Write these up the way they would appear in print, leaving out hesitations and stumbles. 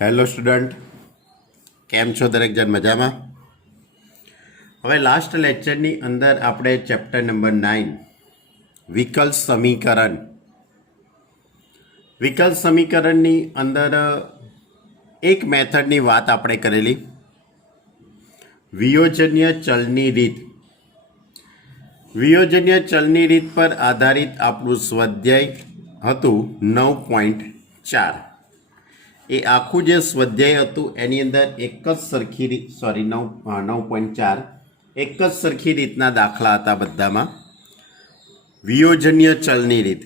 Hello student, કેમ છો દરેક જણ? મજામાં? હવે લાસ્ટ લેક્ચરની અંદર આપણે ચેપ્ટર નંબર 9 વિકલ સમીકરણની અંદર એક મેથડની વાત આપણે કરેલી, વિયોજનીય ચલની રીત. વિયોજનીય ચલની રીત પર આધારિત આપણું સ્વાધ્યાય હતું 9.4. એ આખું જે સ્વાધ્યાય હતું એની અંદર એક જ સરખી રીત 9.4 એક જ સરખી રીતના દાખલા હતા બધામાં. વિયોજનીય ચલની રીત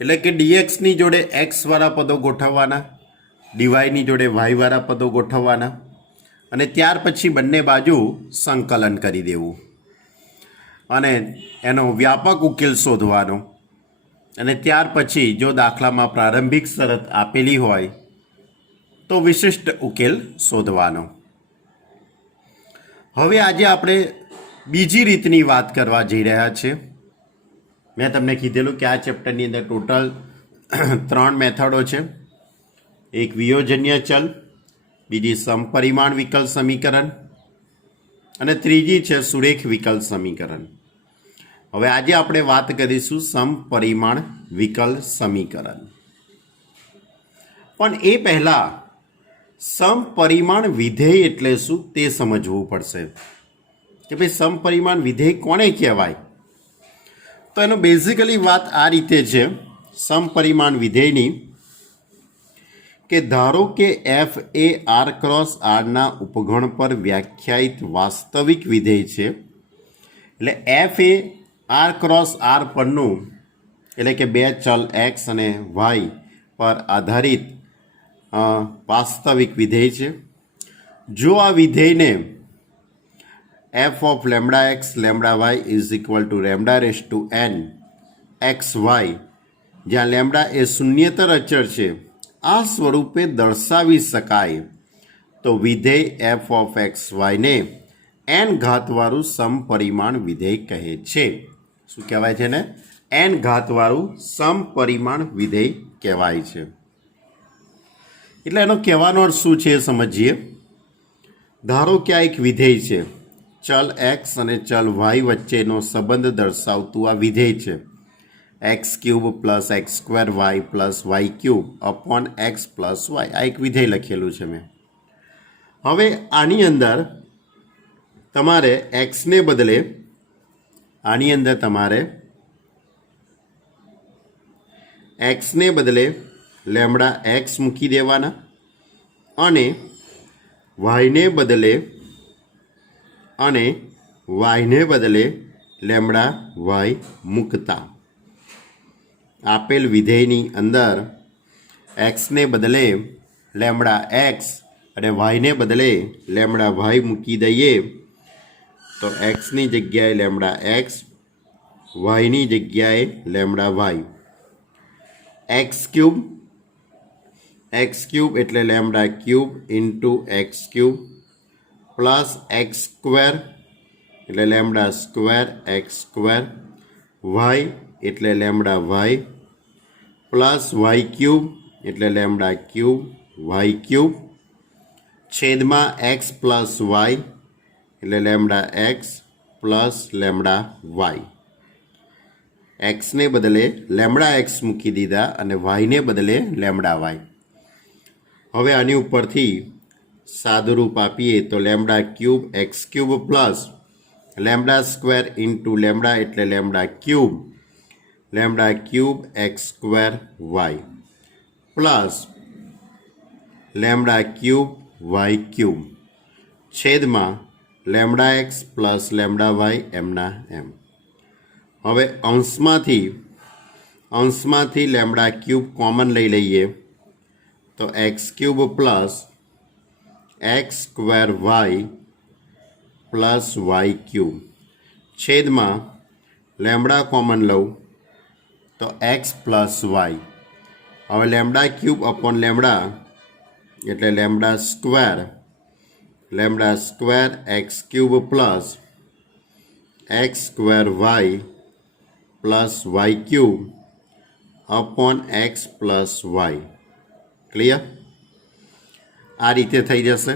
એટલે કે ડીએક્સની જોડે એક્સવાળા પદો ગોઠવવાના, ડીવાયની જોડે વાયવાળા પદો ગોઠવવાના અને ત્યાર પછી બંને બાજુ સંકલન કરી દેવું અને એનો વ્યાપક ઉકેલ શોધવાનો. અને ત્યાર પછી જો દાખલામાં પ્રારંભિક શરત આપેલી હોય તો વિશિષ્ટ ઉકેલ શોધવાનો. હવે આજે આપણે બીજી રીતની વાત કરવા જઈ રહ્યા છીએ. મેં તમને કીધેલું કે આ ચેપ્ટરની અંદર ટોટલ 3 મેથડો છે. એક વિયોજનીય ચલ, બીજી સમપરિમાણ વિકલ સમીકરણ અને ત્રીજી છે સુરેખ વિકલ સમીકરણ. હવે આજે આપણે વાત કરીશું સમપરિમાણ વિકલ સમીકરણ. પણ એ પહેલાં સમપરિમાણ વિધેય એટલે શું તે સમજવું પડશે કે ભાઈ સમપરિમાણ વિધેય કોને કહેવાય. તો એનો બેઝિકલી વાત આ રીતે છે સમપરિમાણ વિધેયની કે ધારો કે એફ એ આર ક્રોસ આરના ઉપગણ પર વ્યાખ્યાયિત વાસ્તવિક વિધેય છે. એટલે એફ એ આર ક્રોસ આર પરનું એટલે કે બે ચલ એક્સ અને વાય પર આધારિત વાસ્તવિક વિધેય છે. જો આ વિધેયને F of lambda x lambda Y is equal to lambda raise to N X Y, જ્યાં લેમડા એ શૂન્યતર અચળ છે, આ સ્વરૂપે દર્શાવી શકાય તો વિધેય એફ ઓફ એક્સ વાયને એન ઘાતવાળું સમપરિમાણ વિધેય કહે છે. શું કહેવાય છે ને? એન ઘાતવાળું સમપરિમાણ વિધેય કહેવાય છે. એટલે એનો કહેવાનો અર્થ શું છે એ સમજીએ. ધારો કે આ એક વિધેય છે, ચલ એક્સ અને ચલ વાય વચ્ચેનો સંબંધ દર્શાવતું આ વિધેય છે. X cube plus x square Y plus Y cube upon x plus y, આ એક વિધેય લખેલું છે મેં. હવે આની અંદર તમારે એક્સને બદલે લેમડા એક્સ મૂકી દેવાના અને વાયને બદલે લેમડા વાય મૂકતા. આપેલ વિધેયની અંદર એક્સને બદલે લેમડા એક્સ અને વાયને બદલે લેમડા વાય મૂકી દઈએ તો એક્સની જગ્યાએ લેમડા એક્સ, વાયની જગ્યાએ લેમડા વાય. એક્સ ક્યુબ એટલે lambda cube into X cube plus x square એટલે lambda square x square, Y એટલે lambda Y plus Y cube એટલે લેમડા ક્યુબ વાય ક્યુબ છેદમાં એક્સ પ્લસ વાય એટલે lambda X plus lambda Y. એક્સને બદલે lambda x મૂકી દીધા અને વાયને બદલે લેમડા વાય. હવે આની ઉપરથી સાદુરૂપ આપીએ તો lambda cube X cube plus lambda square into lambda એટલે lambda cube X square Y plus lambda cube Y cube છેદમાં lambda X plus lambda Y એમના એમ. હવે અંશમાંથી લેમડા ક્યુબ કોમન લઈ લઈએ તો x cube plus x square Y plus Y cube છેદમાં lambda common લઉં તો એક્સ પ્લસ વાય. હવે લેમડા ક્યુબ અપોન લેમડા એટલે lambda square x cube plus x square Y plus Y cube upon x plus y. Clear? આ રીતે થઈ જશે.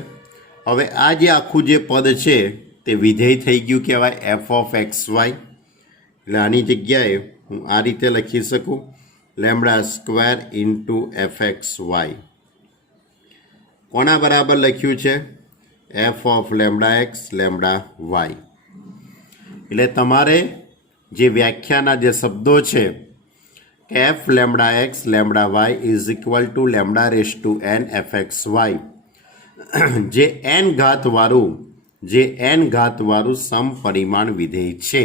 હવે આ જે આખું જે પદ છે તે વિધેય થઈ ગયું કહેવાય એફ ઓફ એક્સ વાય. એટલે આની જગ્યાએ હું આ રીતે લખી શકું lambda square into f x y. કોના બરાબર લખ્યું છે? F of lambda x lambda Y. એટલે તમારે જે વ્યાખ્યાના જે શબ્દો છે f lambda x lambda Y is equal to lambda raise to n f x Y, જે એન ઘાતવાળું સમપરિમાણ વિધેય છે.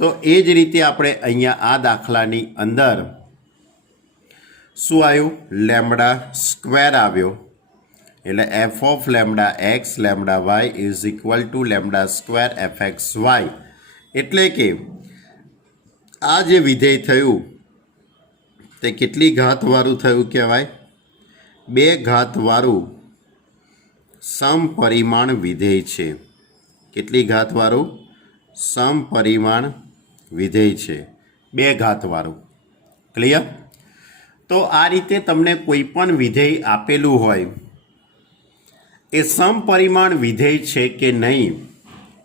તો એ જ રીતે આપણે અહીંયા આ દાખલાની અંદર શું આવ્યું? લેમડા સ્ક્વેર આવ્યો. એટલે f of lambda x lambda Y is equal to lambda square f x y. એટલે કે આ જે વિધેય થયું તે કેટલી ઘાતવાળું થયું કહેવાય? 2 ઘાતવાળું સમપરિમાણ વિધેય છે. કેટલી ઘાતવાળું? સમપરિમાણ વિધેય છે, 2 ઘાતવાળું. ક્લિયર? તો આ રીતે તમને કોઈ પણ વિધેય આપેલું હોય એ સમપરિમાણ વિધેય છે કે નહીં,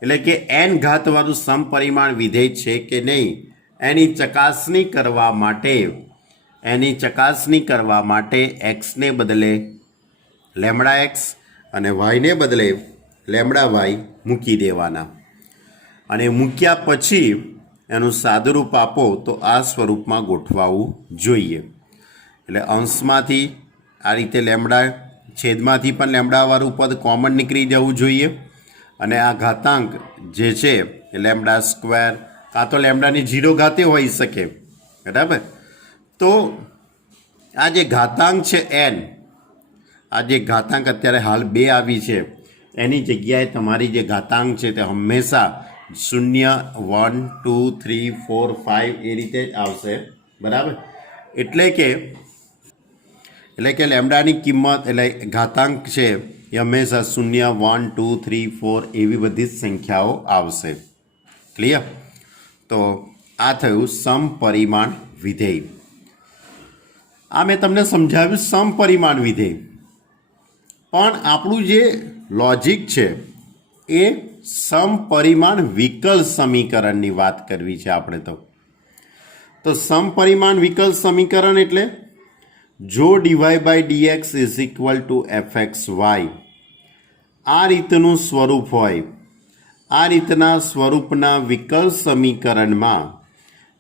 એટલે કે એન ઘાતવાળું સમપરિમાણ વિધેય છે કે નહીં, એની ચકાસણી કરવા માટે એક્સને બદલે લેમડા એક્સ અને વાયને બદલે લેમડા વાય મૂકી દેવાના. અને મૂક્યા પછી એનું સાદુરૂપ આપો તો આ સ્વરૂપમાં ગોઠવાવું જોઈએ. એટલે અંશમાંથી આ રીતે લેમડા, છેદમાંથી પણ લેમડાવાળું પદ કોમન નીકળી જવું જોઈએ. અને આ ઘાતાંક જે છે એ લેમડા સ્ક્વેર કાં તો લેમડાની 0 ઘાતે હોઈ શકે. બરાબર? તો આ જે ઘાતાંક છે એન, આ જે ઘાતાંક અત્યારે હાલ 2 આવી છે એની જગ્યાએ તમારી જે ઘાતાંક છે તે હંમેશા 0, 1, 2, 3, 4, 5 એ રીતે જ આવશે. બરાબર? એટલે કે લેમડાની કિંમત એટલે ઘાતાંક છે એ હંમેશા 0, 1, 2, 3, 4 એવી બધી જ સંખ્યાઓ આવશે. ક્લિયર? તો આ થયું સમપરિમાણ વિધેય. આ મેં તમને સમજાવ્યું સમપરિમાણ વિધેય. પણ આપણું જે લોજિક છે એ સમપરિમાણ વિકલ સમીકરણની વાત કરવી છે આપણે. તો સમપરિમાણ વિકલ સમીકરણ એટલે જો dy by dx is equal to f x y આ રીતનું સ્વરૂપ હોય, આ રીતના સ્વરૂપના વિકલ સમીકરણમાં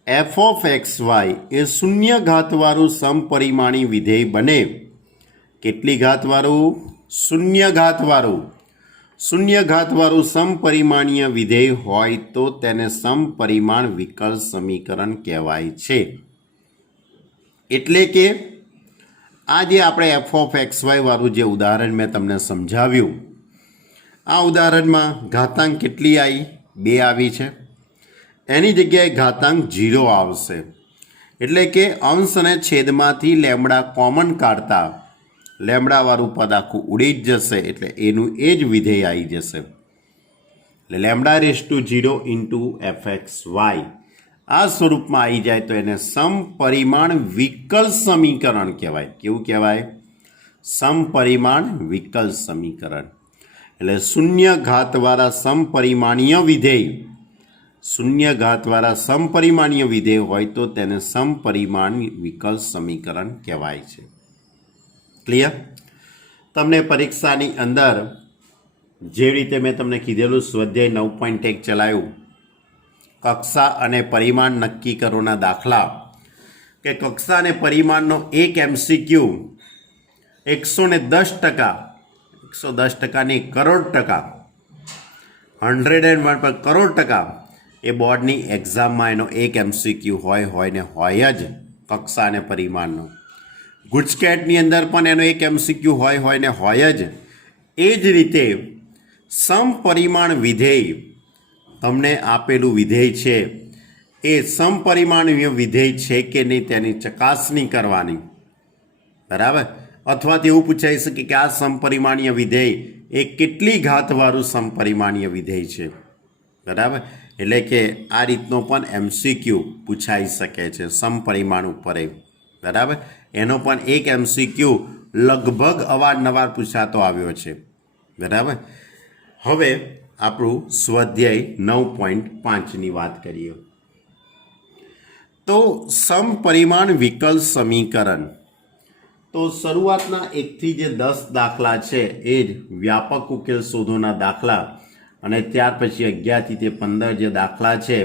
એફ ઓફ એક્સ વાય એ 0 ઘાતવાળું સમપરિમાણી વિધેય બને. કેટલી ઘાતવાળું? 0 ઘાતવાળું. 0 ઘાતવાળું સમપરિમાણીય વિધેય હોય તો તેને સમપરિમાણ વિકલ સમીકરણ કહેવાય છે. એટલે કે આ જે આપણે એફ ઓફ એક્સ વાય વાળું જે ઉદાહરણ મેં તમને સમજાવ્યું, આ ઉદાહરણમાં ઘાતાંક કેટલી આવી? 2 આવી છે. એની જગ્યાએ ઘાતાંક 0 આવશે. એટલે કે અંશ અને છેદમાંથી લેમડા કોમન કાઢતા લેમડાવાળું પદ આખું ઉડી જ જશે. એટલે એનું એ જ વિધેય આવી જશે. એટલે lambda raise to 0 into f x y આ સ્વરૂપમાં આવી જાય તો એને સમપરિમાણ વિકલ સમીકરણ કહેવાય. કેવું કહેવાય? સમપરિમાણ વિકલ સમીકરણ. એટલે 0 ઘાતવાળા સમપરિમાણીય વિધેય, 0 ઘાતવાળા સમપરિમાણીય વિધેય હોય તો તેને સમપરિમાણ વિકલ સમીકરણ કહેવાય છે. ક્લિયર? તમને પરીક્ષાની અંદર જે રીતે મેં તમને કીધેલું સ્વાધ્યાય 9.1 ચલાવ્યું, કક્ષા અને પરિમાણ નક્કી કરોના દાખલા, કે કક્ષા અને પરિમાણનો એક MCQ 110% નહીં, કરોડ ટકા, 101 કરોડ ટકા એ બોર્ડની એક્ઝામમાં એનો એક MCQ હોય ને હોય જ કક્ષા અને પરિમાણનો. ગુજકેટની અંદર પણ એનો એક MCQ હોય ને હોય જ. એ જ રીતે સમપરિમાણ વિધેય, તમને આપેલું વિધેય છે એ સમપરિમાણીય વિધેય છે કે નહીં તેની ચકાસણી કરવાની. બરાબર? અથવા તો એવું પૂછાઈ શકે કે આ સમપરિમાણીય વિધેય એ કેટલી ઘાતવાળું સમપરિમાણીય વિધેય છે. બરાબર? એટલે કે આ રીતનો પણ MCQ પૂછાઈ શકે છે સમપરિમાણ ઉપર. બરાબર? એનો પણ એક MCQ લગભગ અવારનવાર પૂછાતો આવ્યો છે, બરાબર. હવે આપણું સ્વાધ્યાય 9.5ની વાત કરીએ તો સમપરિમાણ વિકલ સમીકરણ. તો શરૂઆતના 1થી જે 10 દાખલા છે એ જ વ્યાપક ઉકેલ શોધોના દાખલા, અને ત્યાર પછી 11થી તે 15 જે દાખલા છે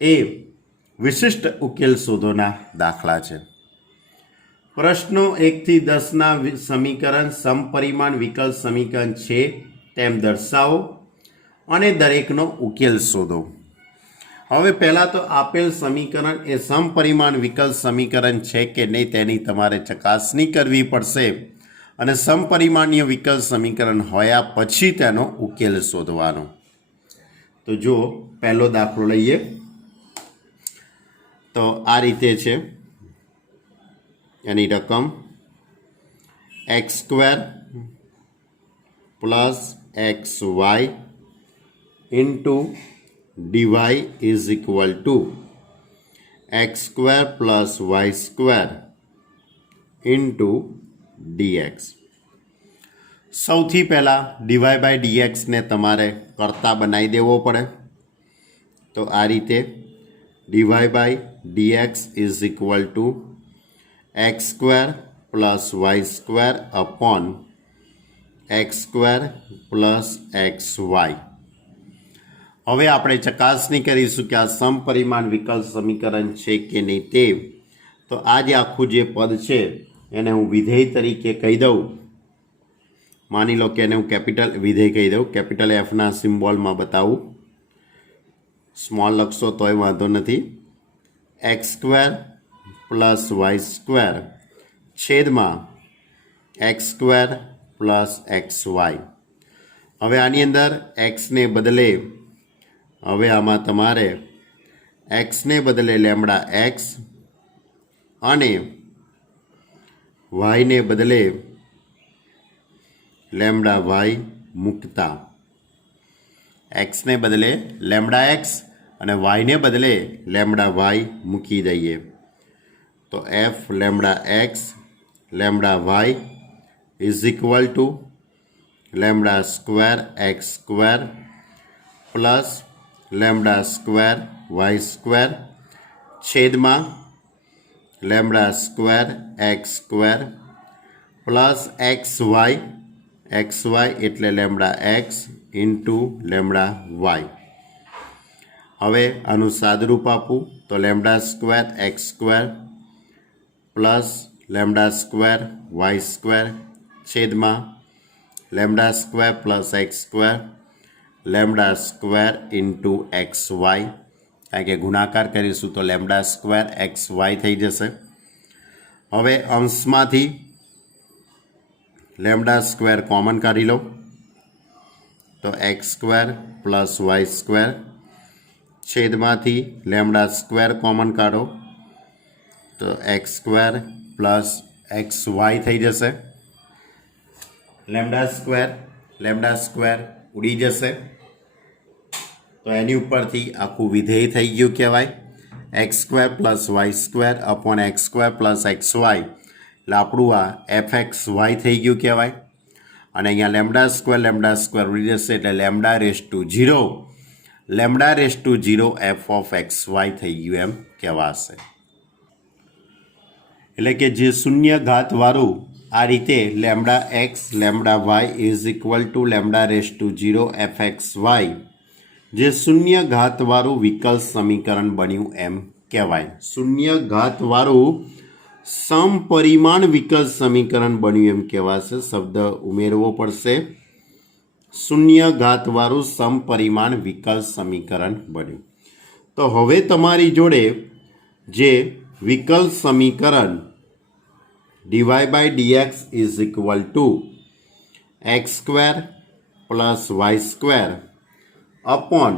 એ વિશિષ્ટ ઉકેલ શોધોના દાખલા છે. પ્રશ્નો 1થી 10ના સમીકરણ સમપરિમાણ વિકલ સમીકરણ છે તેમ દર્શાવો અને દરેકનો ઉકેલ શોધો. હવે પહેલાં તો આપેલ સમીકરણ એ સમપરિમાણ વિકલ સમીકરણ છે કે નહીં તેની તમારે ચકાસણી કરવી પડશે, અને સમપરિમાણીય વિકલ સમીકરણ હોયા પછી તેનો ઉકેલ શોધવાનો. તો જો પહેલો દાખલો લઈએ તો આ રીતે છે. એની રકમ x² plus xy into dy is equal to x² plus y² into dx. સૌથી પહેલાં dy બાય dxને તમારે કરતા બનાવી દેવો પડે. તો આ રીતે dy by dx is equal to x² plus y² upon x² plus xy. હવે આપણે ચકાસણી કરીશું કે આ સમપરિમાણ વિકલ સમીકરણ છે કે નહીં તે. તો આ જે આખું જે પદ છે એને હું વિધેય તરીકે કહી દઉં. માની લો કે એને હું કેપિટલ વિધેય કહી દઉં, કેપિટલ એફના સિમ્બોલમાં બતાવું. સ્મોલ લખશો તોય વાંધો નથી. x² પ્લસ y² છેદમાં x² પ્લસ xy. હવે આની અંદર xને બદલે, હવે આમાં તમારે xને બદલે લેમડા x અને yને બદલે લેમડા y મૂકતા, xને બદલે લેમડા x અને yને બદલે લેમડા y મૂકી દઈએ. તો f lambda x lambda y is equal to lambda square x² plus lambda square y² છેદમાં lambda square x² plus xy એટલે lambda x into lambda y. હવે આનું સાદરૂપ આપું તો lambda square x² plus lambda square y² છેદમાં lambda square plus x² lambda square into xy. કારણ કે ગુણાકાર કરીશું તો લેમડા સ્ક્વેર xy થઈ જશે. હવે અંશમાંથી લેમડા સ્ક્વેર કોમન કાઢી લો તો x² પ્લસ y² છેદમાંથી લેમડા સ્ક્વેર કોમન કાઢો તો x² પ્લસ xy થઈ જશે. લેમડા સ્ક્વેર ઉડી જશે તો એની ઉપરથી આખું વિધેય થઈ ગયું કહેવાય. x² plus y² upon x² plus xy એટલે આપણું આ fxy થઈ ગયું કહેવાય. અને અહીંયા લેમડા સ્ક્વેર ઉડી જશે એટલે lambda raise to 0 f of xy થઈ ગયું એમ કહેવાશે. એટલે કે જે શૂન્ય ઘાતવાળું આ રીતે lambda x lambda Y is equal to lambda raise to 0 fxy જે શૂન્ય ઘાતવાળું વિકલ સમીકરણ બન્યું એમ કહેવાય. શૂન્ય ઘાતવાળું સમપરિમાણ વિકલ સમીકરણ બન્યું એમ કહેવાશે. શબ્દ ઉમેરવો પડશે. શૂન્ય ઘાતવાળું સમપરિમાણ વિકલ સમીકરણ બન્યું. તો હવે તમારી જોડે જે વિકલ સમીકરણ dy by dx is equal to x² plus y² upon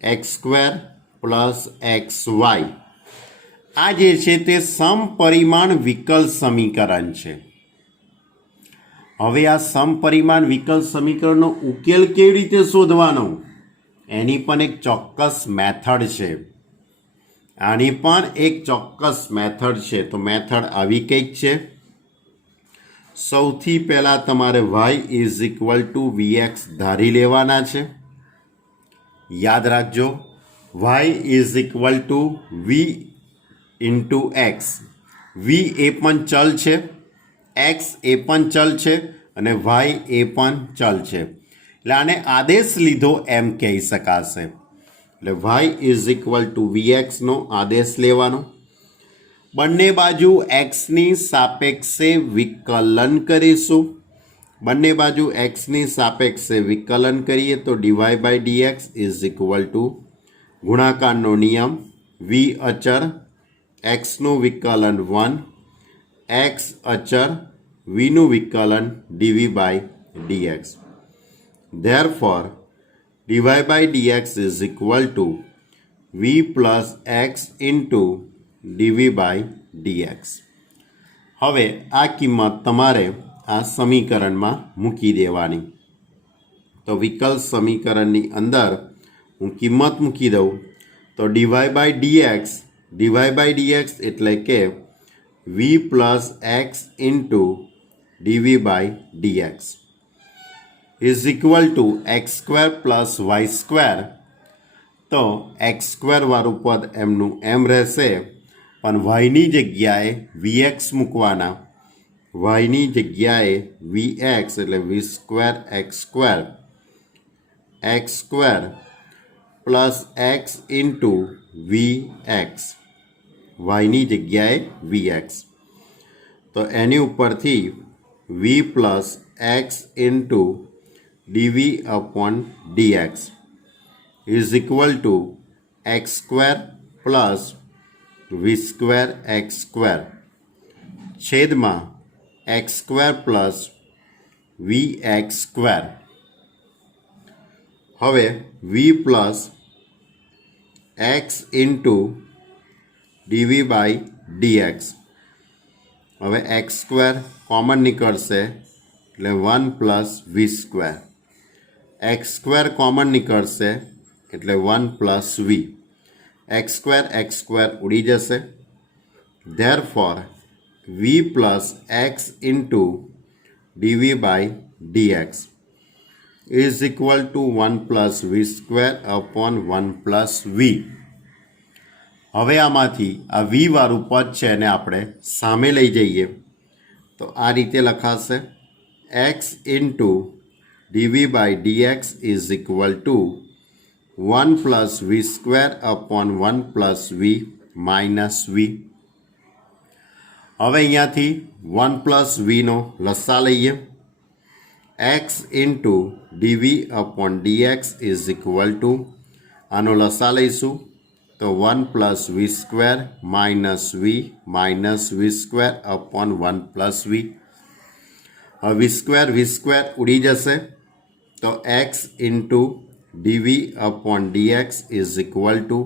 x² plus xy આ જે છે તે સમપરિમાણ વિકલ સમીકરણ છે. હવે આ સમપરિમાણ વિકલ સમીકરણનો ઉકેલ કેવી રીતે શોધવાનો એની પણ એક ચોક્કસ મેથડ છે. આની પણ એક ચોક્કસ મેથડ છે. તો મેથડ આવી કંઈક છે. સૌથી પહેલાં તમારે y is equal two vx ધારી લેવાના છે. યાદ રાખજો, y is equal to v into x. v એ પણ ચલ છે, x એ પણ ચલ છે અને y એ પણ ચલ છે. એટલે આને આદેશ લીધો એમ કહી શકાશે. એટલે y ઇઝ ઇક્વલ ટુ vxનો આદેશ લેવાનો. બંને બાજુ એક્સની સાપેક્ષે વિકલન કરીશું. બંને બાજુ એક્સની સાપેક્ષે વિકલન કરીએ તો DY by dx is equal to ગુણાકારનો નિયમ વી અચર એક્સનું વિકલન 1, એક્સ અચર વીનું વિકલન dv by dx. Therefore dy by dx is equal to v plus x into ડીવી by dx. હવે આ કિંમત તમારે આ સમીકરણમાં મૂકી દેવાની. તો વિકલ્પ સમીકરણની અંદર હું કિંમત મૂકી દઉં તો ડીવાય બાય ડીએક્સ એટલે કે V plus x into ડીવી by dx is equal to x square plus Y square. તો એક્સ સ્ક્વેરવાળું પદ એમનું એમ રહેશે, પણ વાયની જગ્યાએ વીએક્સ મૂકવાના. વાયની જગ્યાએ વીએક્સ એટલે વી square x square plus x into V X. વાયની જગ્યાએ વીએક્સ. તો એની ઉપરથી V plus x into ડીવી upon dx is equal to x square plus V square x square છેદમાં x square plus V X square. હવે V plus x into ડીવી by dx. હવે X square common નીકળશે એટલે 1 plus વી square. X square common નીકળશે એટલે 1 plus V. X square ઉડી જશે. Therefore v plus x into ડીવી by dx is equal to 1 plus V square upon 1 plus v. હવે આમાંથી આ વી વાળું પદ છે એને આપણે સામે લઈ જઈએ તો આ રીતે લખાશે x into ડીવી by dx is equal to 1 plus V square upon 1 plus v minus v. હવે અહીંયાથી 1 પ્લસ વીનો લસા લઈએ. X into ડીવી upon dx is equal to આનો લસા લઈશું તો 1 પ્લસ વી square minus v square upon 1 plus v. હવે વી સ્ક્વેર ઉડી જશે તો x into ડીવી upon dx is equal to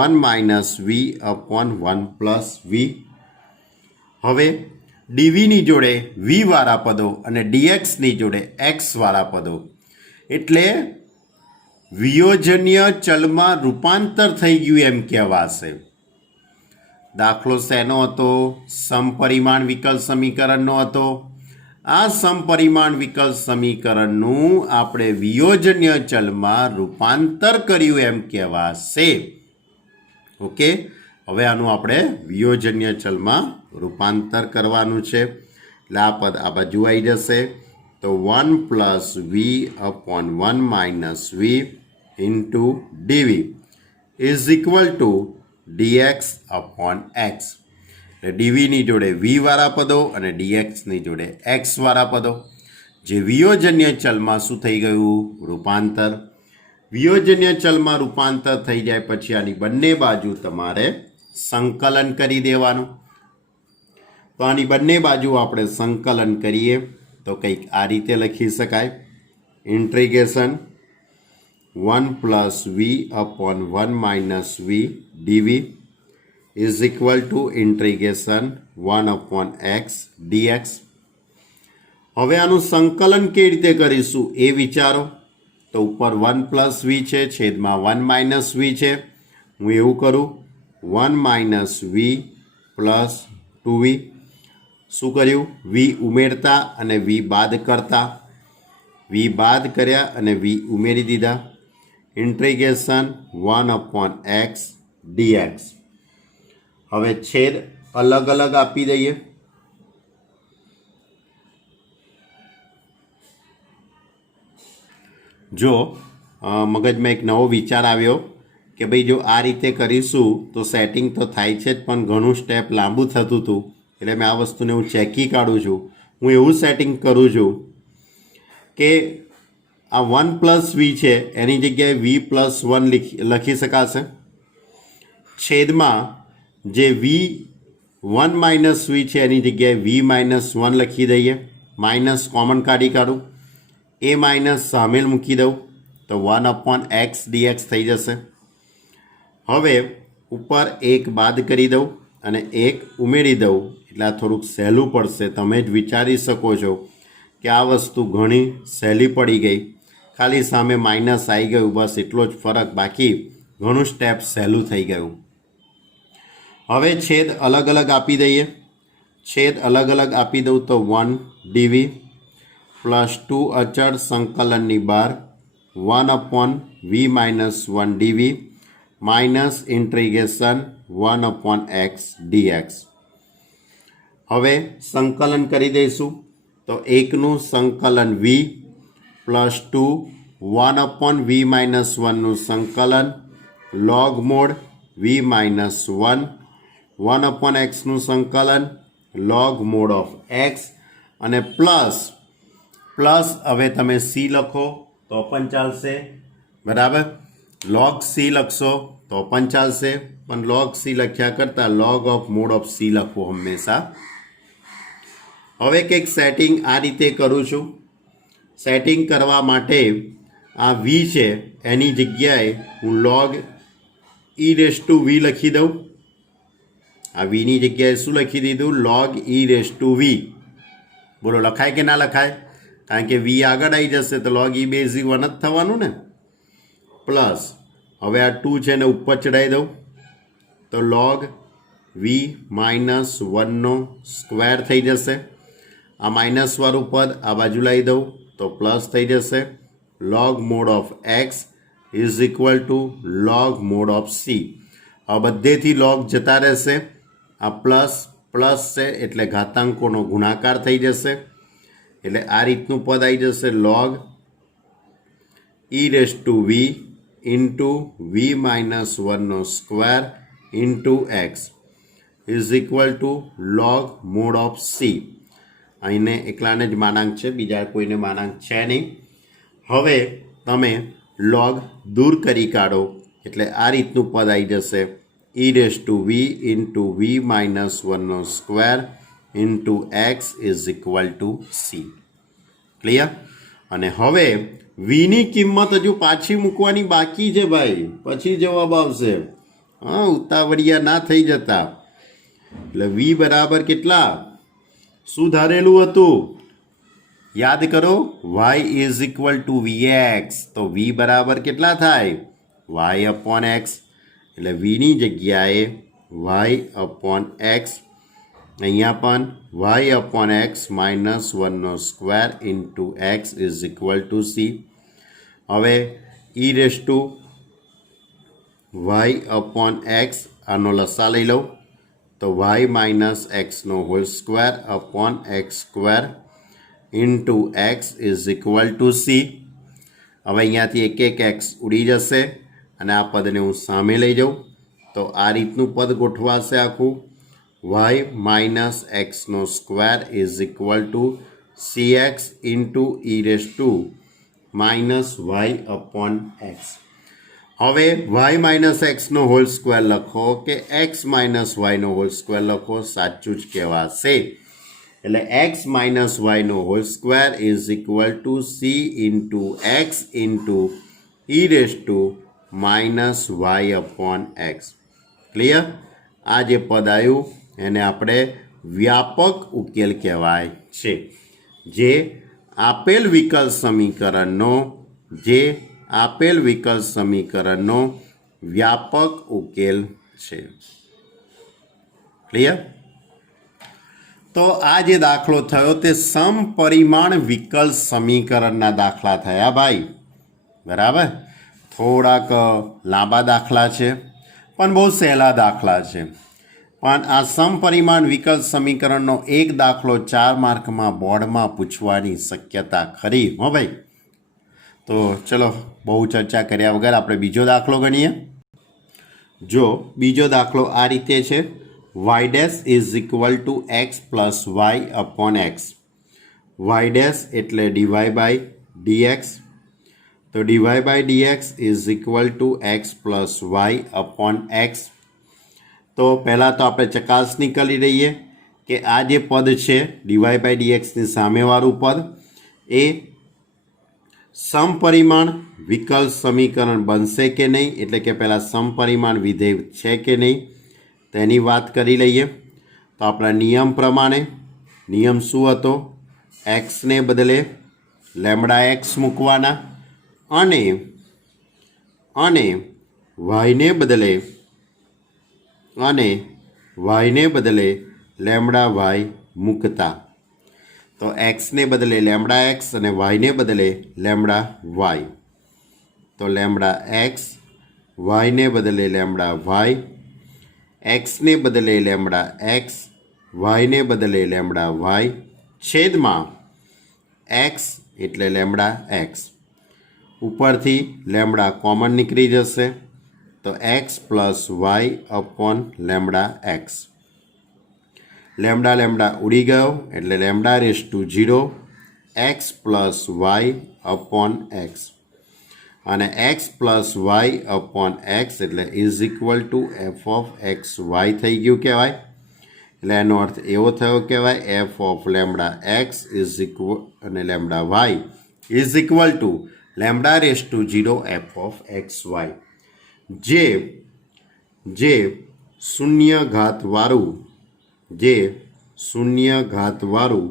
1 minus v upon 1 plus v. હવે ડીવીની જોડે વી વાળા પદો અને ડીએક્સની જોડે એક્સ વાળા પદો એટલે વિયોજનીય ચલમાં રૂપાંતર થઈ ગયું એમ કહેવાશે. દાખલો શેનો હતો? સમપરિમાણ વિકલ સમીકરણનો હતો. આ સમપરિમાણ વિકલ સમીકરણનું આપણે વિયોજનીય ચલમાં રૂપાંતર કર્યું એમ કહેવાશે. ઓકે, હવે આનું આપણે વિયોજનીય ચલમાં રૂપાંતર કરવાનું છે. એટલે આ પદ આ બાજુ આવી જશે તો 1 plus V upon 1 minus v into dv is equal to dx upon x. એટલે ડીવીની જોડે વી વાળા પદો અને ડીએક્સની જોડે એક્સ વાળા પદો. જે વિયોજન્ય ચલમાં શું થઈ ગયું? રૂપાંતર. વિયોજન્ય ચલમાં રૂપાંતર થઈ જાય પછી આની બંને બાજુ તમારે સંકલન કરી દેવાનું. તો આની બંને બાજુ આપણે સંકલન કરીએ તો કંઈક આ રીતે લખી શકાય integration 1 plus V upon 1 minus v dv is equal to integration 1 upon x dx. હવે આનું સંકલન કેવી રીતે કરીશું એ વિચારો. તો ઉપર 1 પ્લસ વી છે, છેદમાં 1 માઇનસ વી છે. હું એવું કરું 1 માઇનસ વી પ્લસ 2v. શું કર્યું? વી ઉમેરતા અને વી બાદ કરતા, વી બાદ કર્યા અને વી ઉમેરી દીધા. Integration 1/x dx. હવે છેદ અલગ અલગ આપી દઈએ. જો મગજમાં એક નવો વિચાર આવ્યો કે ભાઈ જો આ રીતે કરીશું તો સેટિંગ તો થાય છે જ, પણ ઘણું સ્ટેપ લાંબુ થતું હતું, એટલે મેં આ વસ્તુને હું ચેકી કાઢું છું. હું એવું સેટિંગ કરું છું કે આ 1 + v છે એની જગ્યાએ v+1 લખી શકાશે. છેદમાં જે v1 - v છે એની જગ્યાએ v-1 લખી દઈએ. માઇનસ કોમન કાઢી કાઢું, એ માઇનસ સામેલ મૂકી દઉં તો 1/x dx થઈ જશે. હવે ઉપર એક બાદ કરી દઉં અને એક ઉમેરી દઉં એટલે આ થોડુંક સહેલું પડશે. તમે જ વિચારી શકો છો કે આ વસ્તુ ઘણી સહેલી પડી ગઈ. ખાલી સામે માઇનસ આવી ગયું, બસ એટલો જ ફરક, બાકી ઘણું સ્ટેપ સહેલું થઈ ગયું. હવે છેદ અલગ અલગ આપી દઈએ. છેદ અલગ અલગ આપી દઉં તો 1 dv +2 અચળ સંકલનની બહાર 1/v-1 dv minus integration 1/x dx. હવે સંકલન કરી દઈશું તો એકનું સંકલન v +2 1/v-1નું સંકલન log mod v-1 1/xનું સંકલન log mod of x અને પ્લસ હવે તમે c લખો તો પણ ચાલશે, બરાબર. log c લખશો તો પણ ચાલશે, પણ log c લખ્યા કરતાં log of mod of c લખવું હંમેશા. હવે કંઈક સેટિંગ આ રીતે કરું છું. સેટિંગ કરવા માટે આ v છે એની જગ્યાએ હું log e⁻v લખી દઉં. આ vની જગ્યાએ શું લખી દીધું? log e⁻v. બોલો લખાય કે ના લખાય? કારણ કે v આગળ આવી જશે તો log e⁻1 જ થવાનું ને. પ્લસ હવે આ 2 છે ને ઉપર ચડાવી દઉં તો log v-1નો સ્ક્વેર થઈ જશે. આ માઇનસવાળું પદ આ બાજુ લાવી દઉં તો પ્લસ થઈ જશે. log mod of x = log mod of c. આ બધેથી log જતા રહેશે. આ પ્લસ છે એટલે ઘાતાંકોનો ગુણાકાર થઈ જશે, એટલે આ રીતનું પદ આવી જશે. log e⁻v * v-1નો square * x = log mod of c. અહીંને એકલાને જ માનાંક છે, બીજા કોઈને માનાંક છે નહીં. હવે તમે log દૂર કરી કાઢો એટલે આ રીતનું પદ આવી જશે. e⁻v * v-1નો સ્ક્વેર * x = c. ક્લિયર? અને હવે vની કિંમત હજુ પાછી મૂકવાની બાકી છે ભાઈ, પછી જવાબ આવશે. હા, ઉતાવળિયા ના થઈ જતા. એટલે v બરાબર કેટલા? શું ધારેલું હતું? યાદ કરો, y = vx. તો v બરાબર કેટલા થાય? y/x. એટલે vની જગ્યાએ y/x, અહીંયા પણ y/x -1નો સ્ક્વેર * x = c. હવે e⁻y/x આનો લસા લઈ લઉં તો y - x² x² * x = c. હવે અહીંયાથી એક x ઉડી જશે અને આ પદને હું સામે લઈ જાઉં તો આ રીતનું પદ ગોઠવાશે આખું. y - x² = cx * e⁻y/x. હવે y - x² લખો કે x - y² લખો, સાચું જ કહેવાશે. એટલે x - y² = c * x e⁻y/x. Clear? આ જે પદ આવ્યું એને આપણે વ્યાપક ઉકેલ કહેવાય છે, જે આપેલ વિકલ સમીકરણનો વ્યાપક ઉકેલ છે. ક્લિયર? તો આ જે દાખલો થયો તે સમપરિમાણ વિકલ સમીકરણના દાખલા થયા ભાઈ, બરાબર. થોડાક લાંબા દાખલા છે પણ બહુ સહેલા દાખલા છે. પણ આ સમપરિમાણ વિકલ સમીકરણનો એક દાખલો 4 માર્કમાં બોર્ડમાં પૂછવાની શક્યતા ખરી હો ભાઈ. તો ચલો બહુ ચર્ચા કર્યા વગર આપણે બીજો દાખલો ગણીએ. જો બીજો દાખલો આ રીતે છે, y dash is equal to x plus Y upon x. Y dash એટલે ડીવાય બાય ડીએક્સ. તો DY by dx is equal to x plus Y upon x. તો પહેલાં તો આપણે ચકાસણી કરી લઈએ કે આ જે પદ છે ડીવાય બાય ડીએક્સની સામેવાળું પદ એ સમપરિમાણ વિકલ સમીકરણ બનશે કે નહીં, એટલે કે પહેલાં સમપરિમાણ વિધેય છે કે નહીં તેની વાત કરી લઈએ. તો આપણા નિયમ પ્રમાણે નિયમ શું હતો? એક્સને બદલે લેમડા એક્સ મૂકવાના અને વાયને બદલે લેમડા વાય મૂકતા. તો એક્સને બદલે લેમડા એક્સ અને વાયને બદલે લેમડા વાય. તો લેમડા એક્સ, વાયને બદલે લેમડા વાય, એક્સને બદલે લેમડા એક્સ, વાયને બદલે લેમડા વાય, છેદમાં એક્સ એટલે લેમડા એક્સ. ઉપરથી લેમડા કોમન નીકળી જશે તો x plus Y upon lambda x. Lambda lambda ઉડી ગયો એટલે lambda raise to 0 X plus Y upon X. અને X plus Y upon x એટલે is equal to F of x Y થઈ ગયું કહેવાય. એટલે એનો અર્થ એવો થયો કહેવાય F of lambda X is equal અને lambda Y is equal to lambda raise to 0 F of x Y. જે શૂન્ય ઘાતવાળું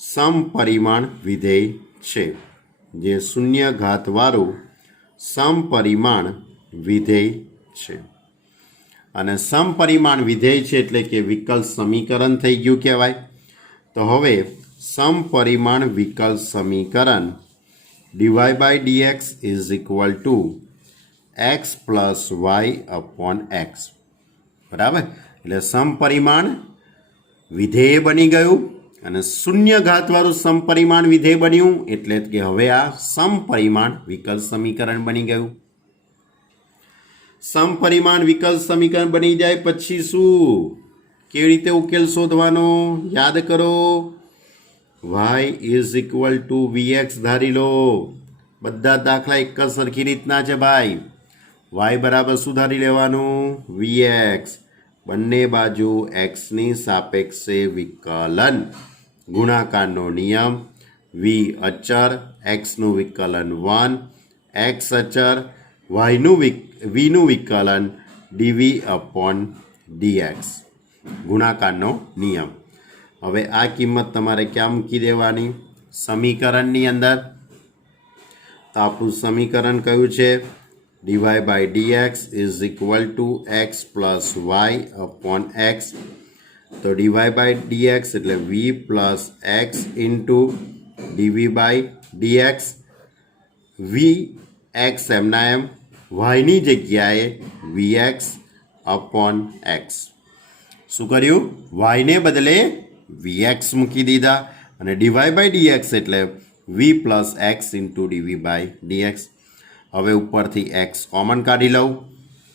સમપરિમાણ વિધેય છે. જે શૂન્ય ઘાતવાળું સમપરિમાણ વિધેય છે. અને સમપરિમાણ વિધેય છે એટલે કે વિકલ સમીકરણ થઈ ગયું કહેવાય. તો હવે સમપરિમાણ વિકલ સમીકરણ dy by dx is equal to x plus Y upon x. બરાબર. એટલે સમપરિમાણ વિધેય બની ગયું અને શૂન્ય ઘાતવાળું સમપરિમાણ વિધેય બન્યું એટલે કે હવે આ સમપરિમાણ વિકલ સમીકરણ બની ગયું. સમપરિમાણ વિકલ સમીકરણ બની જાય પછી શું, કેવી રીતે ઉકેલ શોધવાનો? યાદ કરો, y is equal two vx ધારી લો. બધા દાખલા એક જ સરખી રીતના છે ભાઈ. y બરાબર શું ધારી લેવાનું? vx. બંને બાજુ એક્સની સાપેક્ષે વિકલન. ગુણાકારનો નિયમ. v અચર, એક્સનું વિકલન 1, એક્સ અચર, vનું વિકલન dv અપોન dx. ગુણાકારનો નિયમ. હવે આ કિંમત તમારે ક્યાં મૂકી દેવાની? સમીકરણની અંદર. તો આપણું સમીકરણ કયું છે? DY by dx is equal to x plus Y upon x. તો ડીવાય બાય ડીએક્સ એટલે V plus x into ડીવી by DX. V X એમના એમ, વાયની જગ્યાએ વી એક્સ અપોન એક્સ. શું કર્યું? વાયને બદલે વી એક્સ મૂકી દીધા અને ડીવાય બાય ડીએક્સ એટલે V plus x into ડીવી by dx. હવે ઉપરથી એક્સ કોમન કાઢી લઉં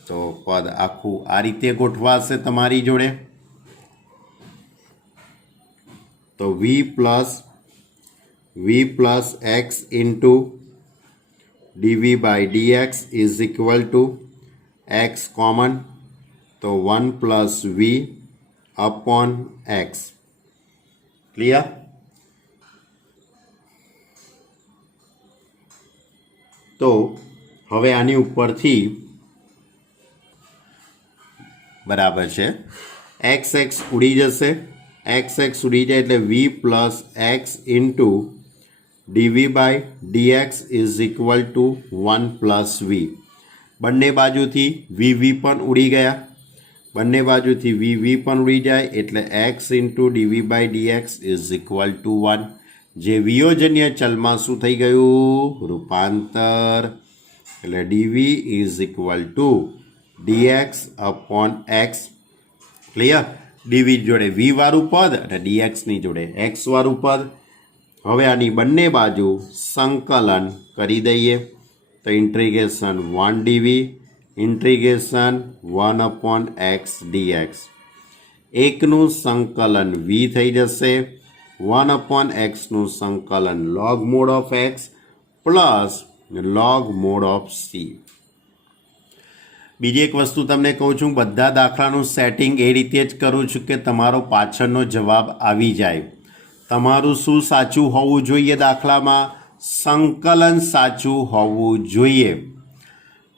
તો પદ આખું આ રીતે ગોઠવાશે તમારી જોડે. તો V plus x into ડીવી by dx is equal to X common તો 1 પ્લસ વી અપોન એક્સ. ક્લિયર? તો હવે આની ઉપરથી બરાબર છે એક્સ એક્સ ઉડી જશે. એક્સ એક્સ ઉડી જાય એટલે V plus x into ડીવી by dx is equal to 1 plus V. બંને બાજુથી વી પણ ઉડી ગયા. બંને બાજુથી વી પણ ઉડી જાય એટલે x into ડીવી by dx is equal to 1. જે વિયોજનીય ચલમાં શું થઈ ગયું? રૂપાંતર. એટલે dv is equal to dx upon x. Clear? Dv જોડે વી વાળું પદ અને ડીએક્સની જોડે એક્સ વાળું પદ. હવે આની બંને બાજુ સંકલન કરી દઈએ તો integration 1 dv integration 1 upon x dx. એકનું સંકલન વી થઈ જશે, 1 અપોન એક્સનું સંકલન log mod of x plus log mod of c. બીજી એક વસ્તુ તમને કહું છું, બધા દાખલાનું સેટિંગ એ રીતે જ કરું છું કે તમારો પાછળનો જવાબ આવી જાય. તમારું શું સાચું હોવું જોઈએ? દાખલામાં સંકલન સાચું હોવું જોઈએ.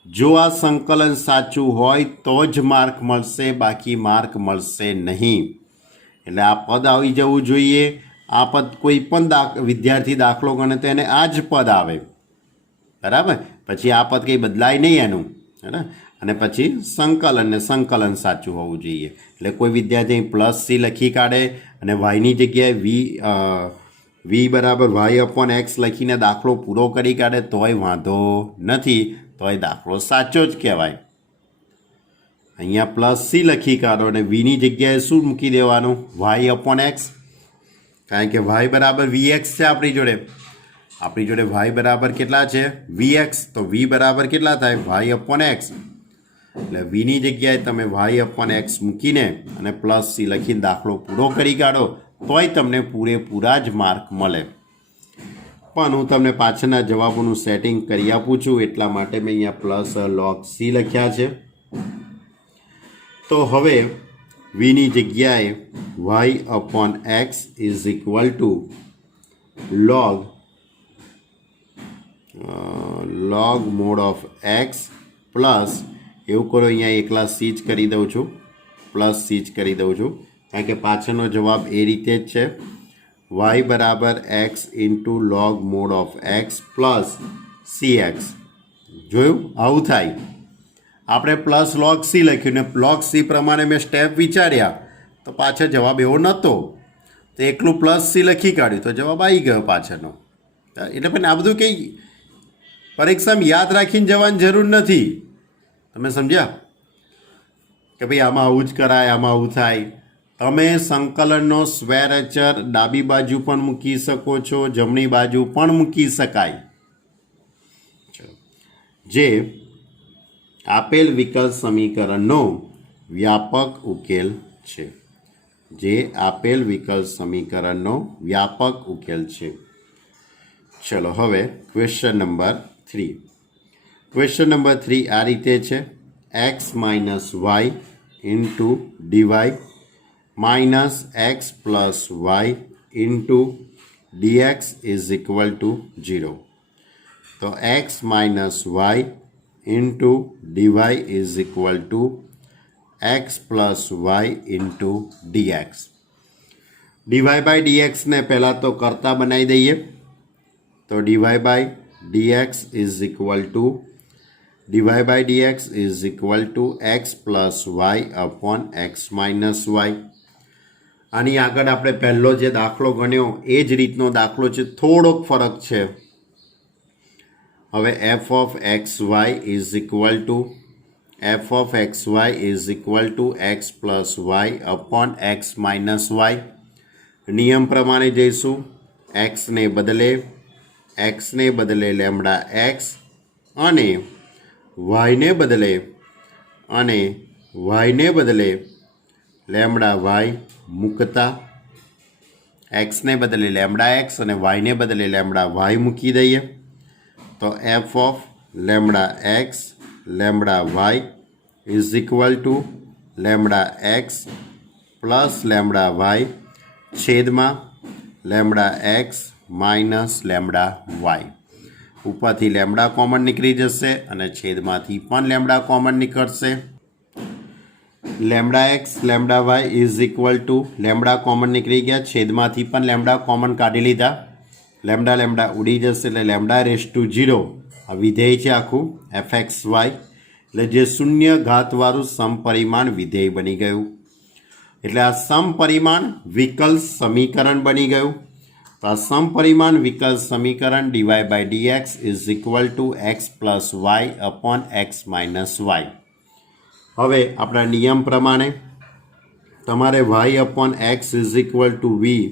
જો આ સંકલન સાચું હોય તો જ માર્ક મળશે, બાકી માર્ક મળશે નહીં. એટલે આ પદ આવી જવું જોઈએ. આ પદ કોઈ પણ વિદ્યાર્થી દાખલો ગણે તો એને આ જ પદ આવે, બરાબર. પછી આ પદ કંઈ બદલાય નહીં એનું, બરાબર. અને પછી સંકલન ને સંકલન સાચું હોવું જોઈએ. એટલે કોઈ વિદ્યાર્થી પ્લસ સી લખી કાઢે અને વાયની જગ્યાએ વી બરાબર વાય અપોન એક્સ લખીને દાખલો પૂરો કરી કાઢે તોય વાંધો નથી, તોય દાખલો સાચો જ કહેવાય. અહીંયા પ્લસ સી લખી કાઢો અને વીની જગ્યાએ શું મૂકી દેવાનું? Y upon x. કારણ કે વાય બરાબર વી એક્સ છે આપણી જોડે વાય બરાબર કેટલા છે? V x. તો વી બરાબર કેટલા થાય? Y upon x. એટલે વીની જગ્યાએ તમે વાય અપોન એક્સ મૂકીને અને પ્લસ સી લખીને દાખલો પૂરો કરી કાઢો તોય તમને પૂરેપૂરા જ માર્ક મળે. પણ હું તમને પાછળના જવાબોનું સેટિંગ કરી આપું છું, એટલા માટે મેં અહીંયા પ્લસ લોગ સી લખ્યા છે. તો હવે વીની જગ્યાએ y upon x is equal to log mod of x plus, એવું કરો અહીંયા એકલા સી જ કરી દઉં છું, પ્લસ સી જ કરી દઉં છું, કારણ કે પાછળનો જવાબ એ રીતે જ છે. વાય બરાબર x into log mod of x plus C x. જોયું? આવું થાય. આપણે પ્લસ લોગ સી લખ્યું ને લોગ સી પ્રમાણે મેં સ્ટેપ વિચાર્યા તો પાછળ જવાબ એવો નહોતો, તો એકલું પ્લસ સી લખી કાઢ્યું તો જવાબ આવી ગયો પાછળનો. એટલે પણ આ બધું કંઈ પરીક્ષામાં યાદ રાખીને જવાની જરૂર નથી. તમે સમજ્યા કે ભાઈ આમાં આવું જ કરાય, આમાં આવું થાય. તમે સંકલનનો સ્વૈરચર ડાબી બાજુ પણ મૂકી શકો છો, જમણી બાજુ પણ મૂકી શકાય. જે આપેલ વિકલ સમીકરણનો વ્યાપક ઉકેલ છે. આપેલ વિકલ સમીકરણનો વ્યાપક ઉકેલ છે. ચલો હવે ક્વેશ્ચન નંબર 3. ક્વેશ્ચન નંબર 3 આ રીતે છે: X minus Y into DY minus X plus Y into dx is equal to 0. તો X minus Y into DY is equal to x plus Y into DX. DY by ડીએક્સને પહેલાં તો કરતા બનાવી દઈએ. તો DY by dx is equal to x plus Y upon x minus Y. આની આગળ આપણે પહેલો જે દાખલો ગણ્યો એ જ રીતનો દાખલો છે, થોડોક ફરક છે. હવે f of x y is equal to x plus Y upon x minus y. નિયમ પ્રમાણે જઈશું. એક્સને બદલે લેમડા એક્સ અને વાયને બદલે લેમડા વાય મૂકતા, એક્સને બદલે લેમડા એક્સ અને વાયને બદલે લેમડા વાય મૂકી દઈએ. તો F of lambda x lambda Y is equal to lambda X plus lambda Y છેદમાં lambda X minus lambda Y. ઉપરથી લેમડા કોમન નીકળી જશે અને છેદમાંથી પણ લેમડા કોમન નીકળશે. Lambda x lambda Y is equal to lambda common નીકળી ગયા, છેદમાંથી પણ લેમડા કોમન કાઢી લીધા. લેમડા ઉડી જશે એટલે લેમડા રેસ ટુ 0 આ વિધેય છે આખું એફ એક્સ વાય. એટલે જે શૂન્ય ઘાતવાળું સમપરિમાણ વિધેય બની ગયું. એટલે આ સમપરિમાણ વિકલ સમીકરણ બની ગયું. તો આ સમપરિમાણ વિકલ સમીકરણ dy by dx is equal to x plus Y upon x minus Y. હવે આપણા નિયમ પ્રમાણે તમારે Y upon x is equal to V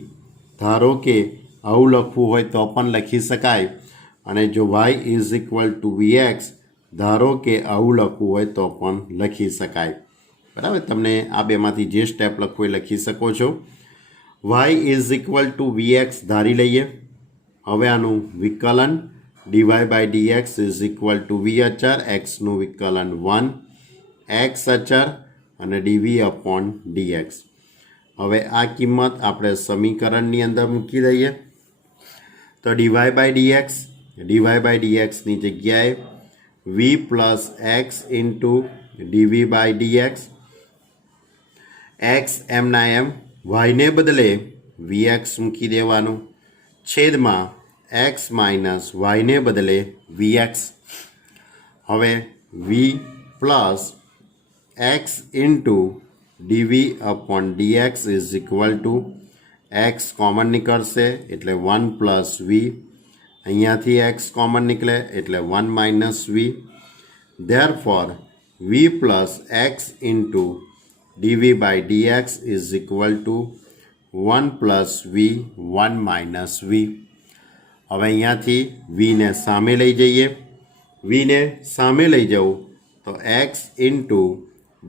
ધારો કે આવું લખવું હોય તો પણ લખી શકાય, અને જો y is equal to V x ધારો કે આવું લખવું હોય તો પણ લખી શકાય. બરાબર, તમને આ બેમાંથી જે સ્ટેપ લખવું એ લખી શકો છો. Y is equal to V X ધારી લઈએ. હવે આનું વિકલન dy by dx is equal to V અચર, એક્સનું વિકલન 1 એક્સ અચર અને dv અપોન dx. હવે આ કિંમત આપણે સમીકરણની અંદર મૂકી દઈએ. તો dy બાય dxની જગ્યાએ v plus x into dv by dx, x એમના એમ, વાયને બદલે vx મૂકી દેવાનું, છેદમાં એક્સ માઇનસ વાયને બદલે vx. હવે v plus x into dv upon dx is equal to X common નીકળશે એટલે 1 પ્લસ વી, અહીંયાથી એક્સ કોમન નીકળે એટલે 1 minus v. Therefore v plus x into dv by dx is equal to 1 plus v 1 minus v. હવે અહીંયાથી વીને સામે લઈ જઈએ. વીને સામે લઈ જવું તો x into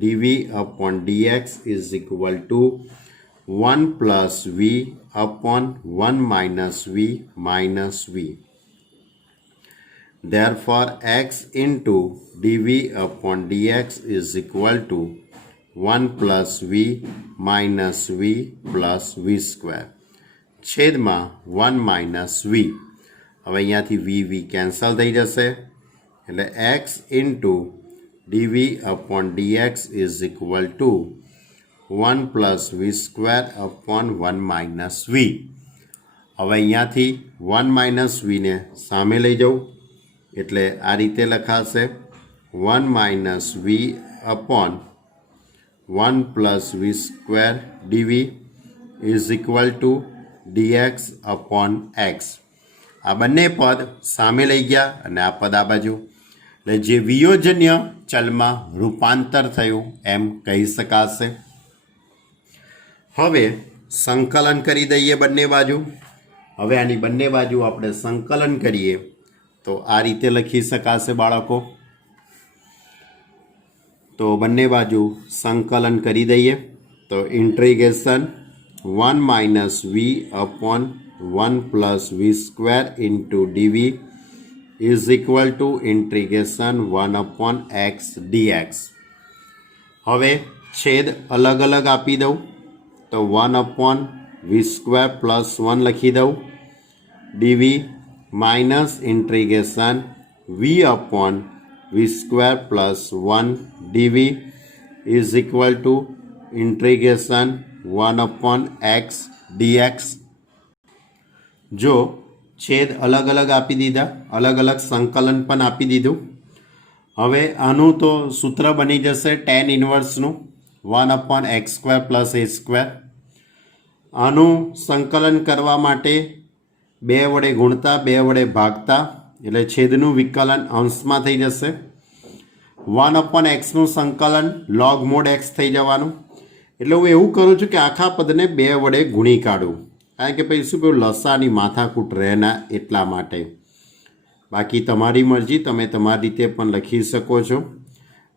dv upon dx is equal to 1 plus v upon 1 minus v minus v. Therefore, x into dv upon dx is equal to 1 plus v minus v plus v square. છેદમાં 1 minus v. હવે અહીંયાથી v cancel થઈ જશે એટલે x into dv upon dx is equal to 1 plus v square upon 1 minus v. હવે અહીંયાથી 1 minus v ને સામે લઈ જવું એટલે આ રીતે લખાશે 1 minus v upon 1 plus v square dv is equal to dx upon x. આ બંને પદ સામે લઈ ગયા અને આ પદ આ બાજુ, એટલે જે વિયોજન્ય ચલમાં રૂપાંતર થયું એમ કહી શકાશે. હવે સંકલન કરી દઈએ બંને બાજુ. હવે આની બંને બાજુ આપણે સંકલન કરીએ તો આ રીતે લખી શકાશે બાળકો. તો બંને બાજુ સંકલન કરી દઈએ તો integration 1 minus v upon 1 plus V square into dv is equal to integration 1 upon x dx. હવે છેદ અલગ અલગ આપી દઉં તો 1 upon v square plus 1 લખી દઉં, dv minus integration v upon v square plus 1 dv is equal to integration 1 upon x dx. જો છેદ અલગ અલગ આપી દીધા, અલગ અલગ સંકલન પણ આપી દીધું. હવે આનું તો સૂત્ર બની જશે tan ઇન્વર્સનું 1 upon x square plus A square. આનું સંકલન કરવા માટે 2 વડે ગુણતા 2 વડે ભાગતા એટલે છેદનું વિકલન અંશમાં થઈ જશે. 1 અપોન એક્સનું સંકલન લોગ મોડ એક્સ થઈ જવાનું. એટલે હું એવું કરું છું કે આખા પદને 2 વડે ગુણી કાઢું, કારણ કે પછી શું કહ્યું લસાની માથાકૂટ રહેના એટલા માટે. બાકી તમારી મરજી, તમે તમારી રીતે પણ લખી શકો છો.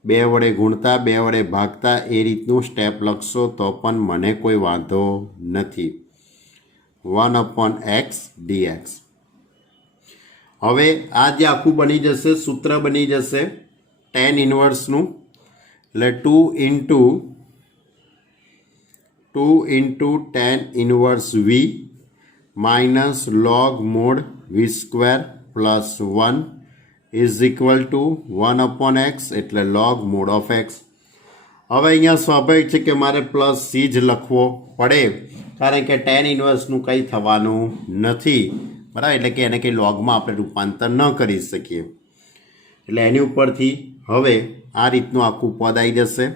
2 વડે ગુણતા 2 વડે ભાગતા એ રીતનું સ્ટેપ લખશો તો પણ મને કોઈ વાંધો નથી. 1 અપોન એક્સ ડીએક્સ. હવે આ જે આખું બની જશે સૂત્ર બની જશે tan ઇન્વર્સનું, એટલે 2 into tan inverse v minus log mod v square plus 1 is equal to 1 upon x એટલે log mod of x. હવે અહીંયા સ્વાભાવિક છે કે મારે પ્લસ સી જ લખવો પડે, કારણ કે tan ઇન્વર્સનું કંઈ થવાનું નથી, બરાબર. એટલે કે એને કંઈ લોગમાં આપણે રૂપાંતર ન કરી શકીએ. એટલે એની ઉપરથી હવે આ રીતનું આખું પદ આવી જશે.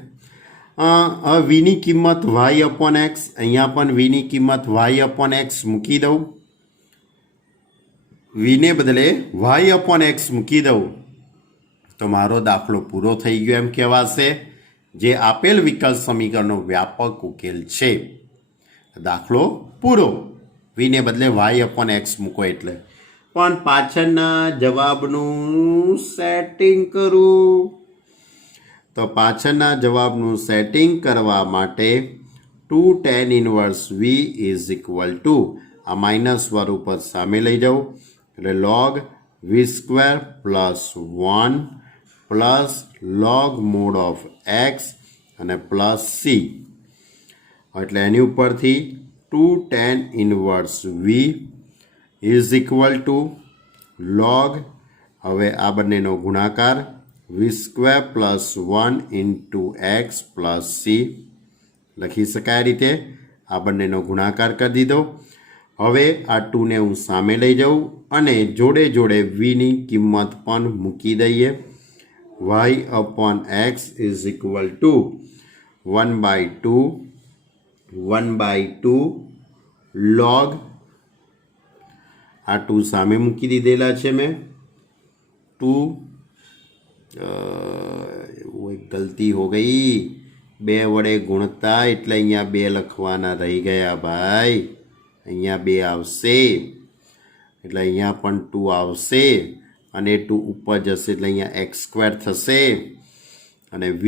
હવે વીની કિંમત વાય અપોન એક્સ, અહીંયા પણ વીની કિંમત વાય અપોન એક્સ મૂકી દઉં, વીને બદલે વાય અપોન એક્સ મૂકી દઉં તો મારો દાખલો પૂરો થઈ ગયો એમ કહેવાશે, જે આપેલ વિકલ સમીકરણનો વ્યાપક ઉકેલ છે. દાખલો પૂરો. વીને બદલે વાય અપોન એક્સ મૂકો એટલે. પણ પાછળના જવાબનું સેટિંગ કરું, તો પાછળના જવાબનું સેટિંગ કરવા માટે 2 tan inverse V is equal to આ માઇનસ વાળું પદ સામે લઈ જાઉં, એટલે log V square plus 1 plus log mod of X અને પ્લસ સી. એટલે એની ઉપરથી 2 tan inverse V is equal to log, હવે આ બંનેનો ગુણાકાર, V square plus 1 into X plus C લખી શકાય રીતે. આ બંનેનો ગુણાકાર કરી દીધો. હવે આ 2ને હું સામે લઈ જાઉં અને જોડે જોડે વીની કિંમત પણ મૂકી દઈએ. Y upon x is equal to 1/2 log, આ 2 સામે મૂકી દીધેલા છે મેં. 2 वो एक गलती हो गई, 2 वडे गुणता એટલે અહીંયા 2 લખવાના રહી ગયા ભાઈ. અહીંયા 2 આવશે એટલે અહીંયા પણ 2 આવશે અને 2 ઉપર જશે એટલે અહીંયા x સ્ક્વેર થશે અને v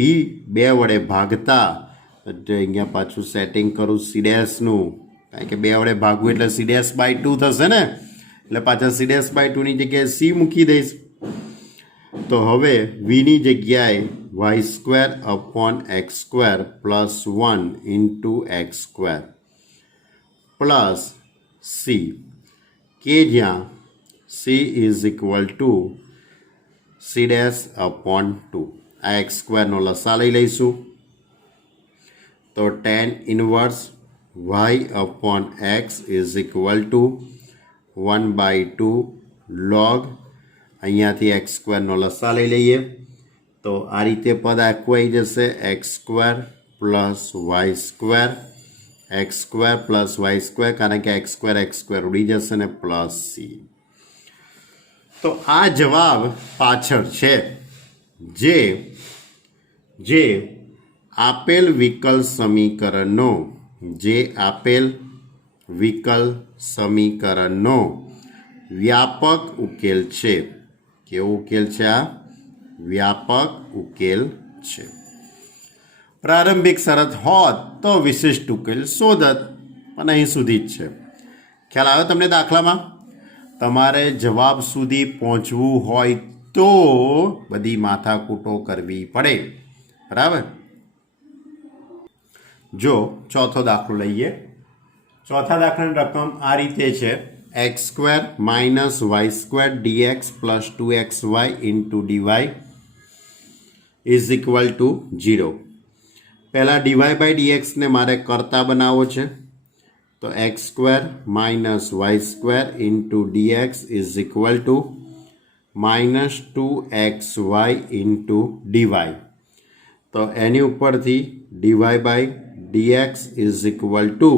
2 વડે ભાગતા એટલે અહીંયા પાછું સેટિંગ કરું c ડેશનું, કારણ કે 2 વડે ભાગવું એટલે c ડેશ બાય 2 થશે ને, એટલે પાછા c ડેશ બાય 2 ની જગ્યાએ c મૂકી દઈશ. તો હવે વીની જગ્યાએ y square upon x square plus 1 into x square plus c, કે જ્યાં c is equal to c dash upon 2. આ એક્સ સ્ક્વેરનો લસા લઈ લઈશું, તો tan inverse y upon x is equal to 1/2 log, અહીંયાથી એક્સ સ્ક્વેરનો લસા લઈ લઈએ તો આ રીતે પદ આખું આવી જશે, x square plus Y square, x square plus Y square, કારણ કે એક્સ સ્ક્વેર ઉડી જશે ને પ્લસ સી. તો આ જવાબ પાછળ છે જે આપેલ વિકલ સમીકરણનો વ્યાપક ઉકેલ છે. કેવો ઉકેલ છે? આ વ્યાપક ઉકેલ છે. પ્રારંભિક શરત હોત તો વિશિષ્ટ ઉકેલ શોધત, પણ અહીં સુધી જ છે. ખ્યાલ આવ્યો તમને? દાખલામાં તમારે જવાબ સુધી પહોંચવું હોય તો બધી માથાકૂટો કરવી પડે, બરાબર? જો ચોથો દાખલો લઈએ. ચોથા દાખલાની રકમ આ રીતે છે, x square minus y square dx plus 2xy into DY is equal to 0. પહેલાં ડીવાય બાય ડીએક્સને મારે કરતા બનાવવો છે, તો x square minus y square into dx is equal to minus 2xy into dy. તો એની ઉપરથી dy by dx is equal to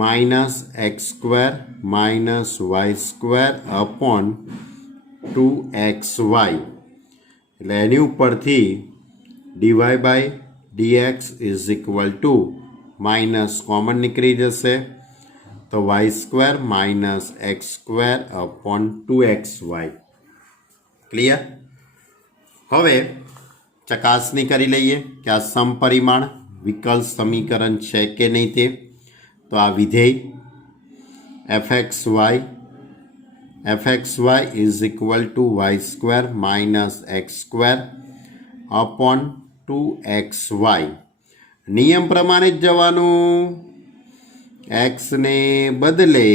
minus x square minus y square upon 2xy, એટલે એની ઉપરથી dy by dx is equal to minus common નીકળી જશે, તો y square minus x square upon 2xy. Clear? હવે ચકાસણી કરી લઈએ કે આ સમપરિમાણ વિકલ સમીકરણ છે કે નહીં તે. તો આ વિધેય fxy is equal to y square minus x square upon 2xy. નિયમ પ્રમાણે જ જવાનું. એક્સને બદલે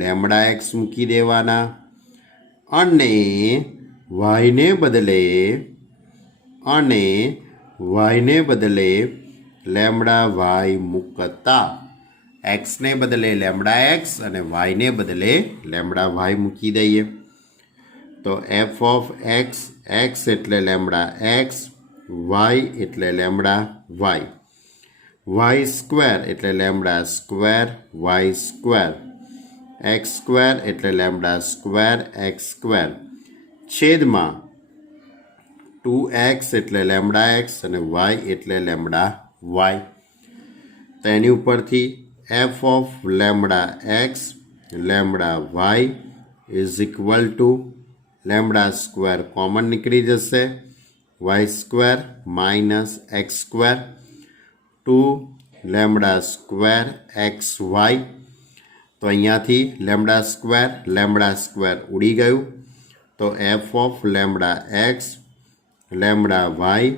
લેમડા એક્સ મૂકી દેવાના અને વાયને બદલે લેમડા વાય મૂકતા, એક્સને બદલે લેમડા એક્સ અને વાયને બદલે લેમડા વાય મૂકી દઈએ. તો એફ ઓફ એક્સ, એક્સ એટલે લેમડા એક્સ, વાય એટલે લેમડા વાય, વાય સ્ક્વેર એટલે lambda square y square, x square એટલે લેમડા સ્ક્વેર એક્સ સ્ક્વેર, છેદમાં 2x એટલે લેમડા એક્સ અને વાય એટલે લેમડા વાય. તો એની ઉપરથી f of lambda x lambda Y is equal to lambda square common નીકળી જશે, y square minus x square, 2 lambda square x y. તો અહીંયાથી લેમડા સ્ક્વેર ઉડી ગયું. તો F of lambda x lambda Y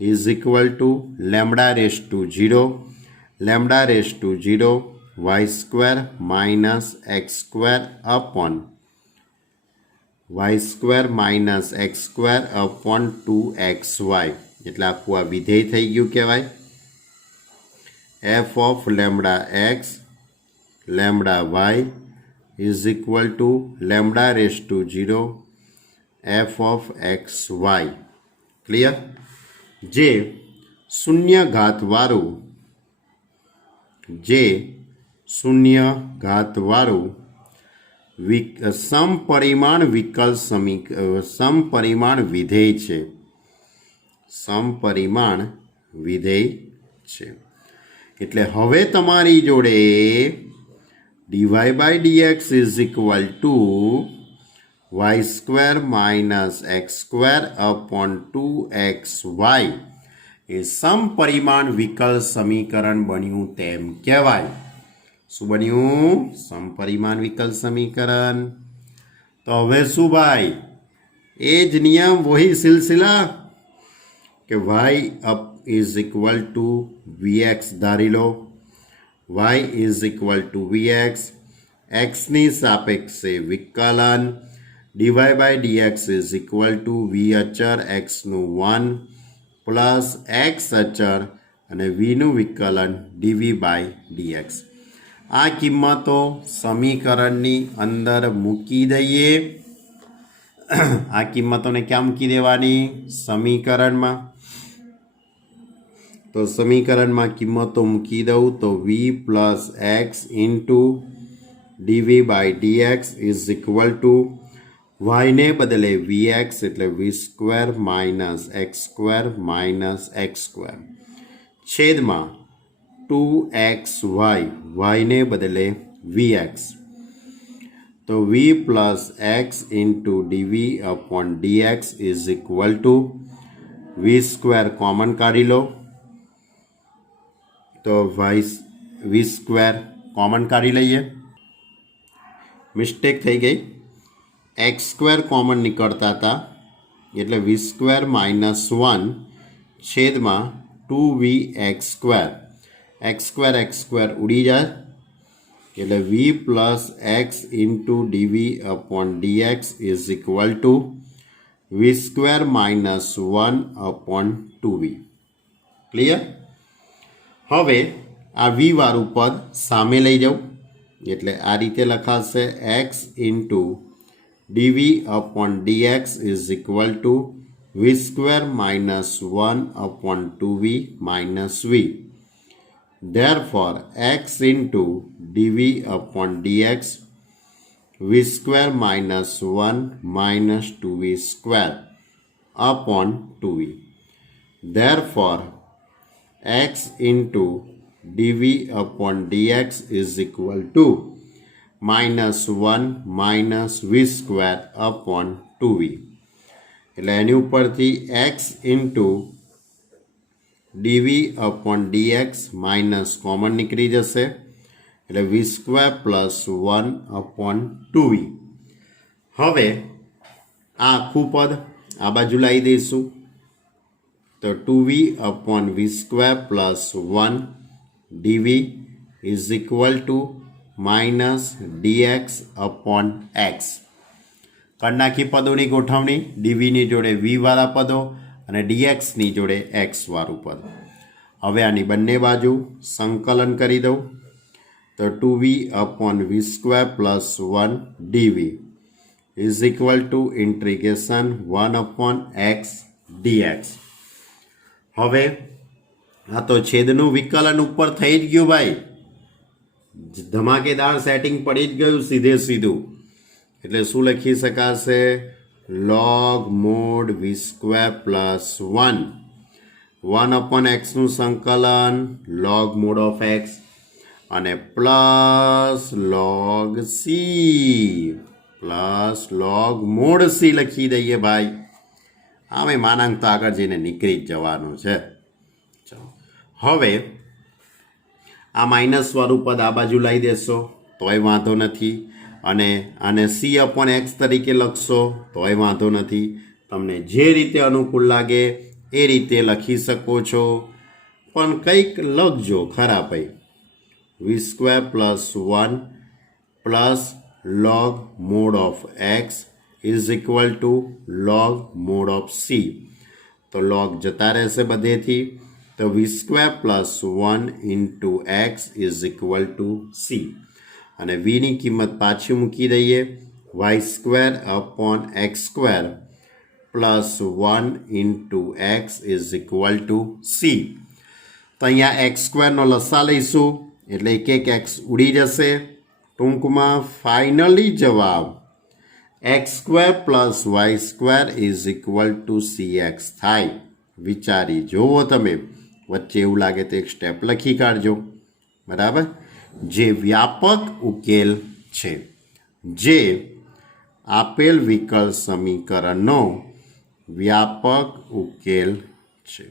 is equal to lambda raise to 0, lambda raise to 0 y square minus x square upon y square minus x square upon 2xy. એટલે આખું આ વિધેય થઈ ગયું કહેવાય. F of lambda x lambda Y is equal to lambda raise to 0 F of x y. Clear? જે શૂન્ય ઘાતવાળું સમપરિમાણ વિધેય છે. સમપરિમાણ વિધેય છે. એટલે હવે તમારી જોડે dy by dx is equal to y square minus x square upon 2xy એ સમપરિમાણ વિકલ સમીકરણ બન્યું તેમ કહેવાય. શું બન્યું? સમપરિમાણ વિકલ સમીકરણ. તો હવે શું ભાઈ? એ જ નિયમ, વહી સિલસિલા કે Y up is equal to VX ધારી લો. Y is equal to VX, એક્સની સાપેક્ષે વિકલન, DY by dx is equal to V અચર એક્સનું 1 પ્લસ એક્સ અચર અને વીનું વિકલન ડીવી બાય ડીએક્સ. આ કિંમતો સમીકરણની અંદર મૂકી દઈએ. આ કિંમતોને ક્યાં મૂકી દેવાની? સમીકરણમાં. તો સમીકરણમાં કિંમતો મૂકી દઉં તો V plus x into ડીવી by dx is equal to વાયને બદલે વી એક્સ એટલે વી square minus x square minus x square, છેદમાં 2xy, વાયને બદલે વી એક્સ. તો V plus x into ડીવી upon dx is equal to V square common કાઢી લો. તો વી સ્ક્વેર કોમન કાઢી લઈએ. મિસ્ટેક થઈ ગઈ. એક્સ સ્ક્વેર કોમન નીકળતા હતા એટલે વી સ્ક્વેર માઇનસ 1 છેદમાં 2v એક્સ સ્ક્વેર ઉડી જાય એટલે V plus x into ડીવી upon dx is equal to V square minus 1 upon 2v. Clear? હવે આ વી વાળું પદ સામે લઈ જાઉં એટલે આ રીતે લખાશે x into ડીવી upon dx is equal to V square minus 1 upon 2v minus v. Therefore, x into dv upon dx v square minus 1 minus 2v square upon 2v. Therefore, x into dv upon dx is equal to minus 1 minus v square upon 2v. એટલે એની ઉપરથી x into dv upon dx minus common નીકળી જશે એટલે વી square plus 1 upon 2v. હવે આ આખું પદ આ બાજુ લાવી દઈશું તો 2v upon v square plus 1 dv is equal to minus dx upon x. કરી નાખી પદોની ગોઠવણી. ડીવીની જોડે વી વાળા પદો અને ડીએક્સની જોડે એક્સ વાળું પદ. હવે આની બંને બાજુ સંકલન કરી દઉં તો 2v upon v square plus 1 dv is equal to integration 1/x dx. હવે આ તો છેદનું વિકલન ઉપર થઈ જ ગયું ભાઈ, ધમાકેદાર સેટિંગ પડી જ ગયું સીધે સીધું. એટલે શું લખી શકાશે? log mod v² plus 1/x નું સંકલન log mod of x અને plus log c plus log mod c લખી દઈએ ભાઈ. આમે માનાંક તો આગળ જઈને નીકળી જ જવાનું છે. ચાલો હવે આ માઇનસવાળું પદ આ બાજુ લાવી દેશો તોય વાંધો નથી, અને આને c/x તરીકે લખશો તોય વાંધો નથી. તમને જે રીતે અનુકૂળ લાગે એ રીતે લખી શકો છો, પણ કંઈક લખજો ખરા ભાઈ. v² plus 1 plus log mod of x is equal to log mod of c. તો log જતા રહેશે બધેથી, તો v² plus 1 into x is equal two c. અને vની કિંમત પાછી મૂકી દઈએ, y² plus 1 into x is equal two c. તો અહીંયા x² નો લસા લઈશું એટલે એક x ઉડી જશે. ટૂંકમાં ફાઇનલી જવાબ x² plus y² is equal two cx થાય. વિચારી જુઓ તમે, વચ્ચે એવું લાગે તો એક સ્ટેપ લખી કાઢજો. બરાબર, જે વ્યાપક ઉકેલ છે, જે આપેલ વિકલ સમીકરણનો વ્યાપક ઉકેલ છે.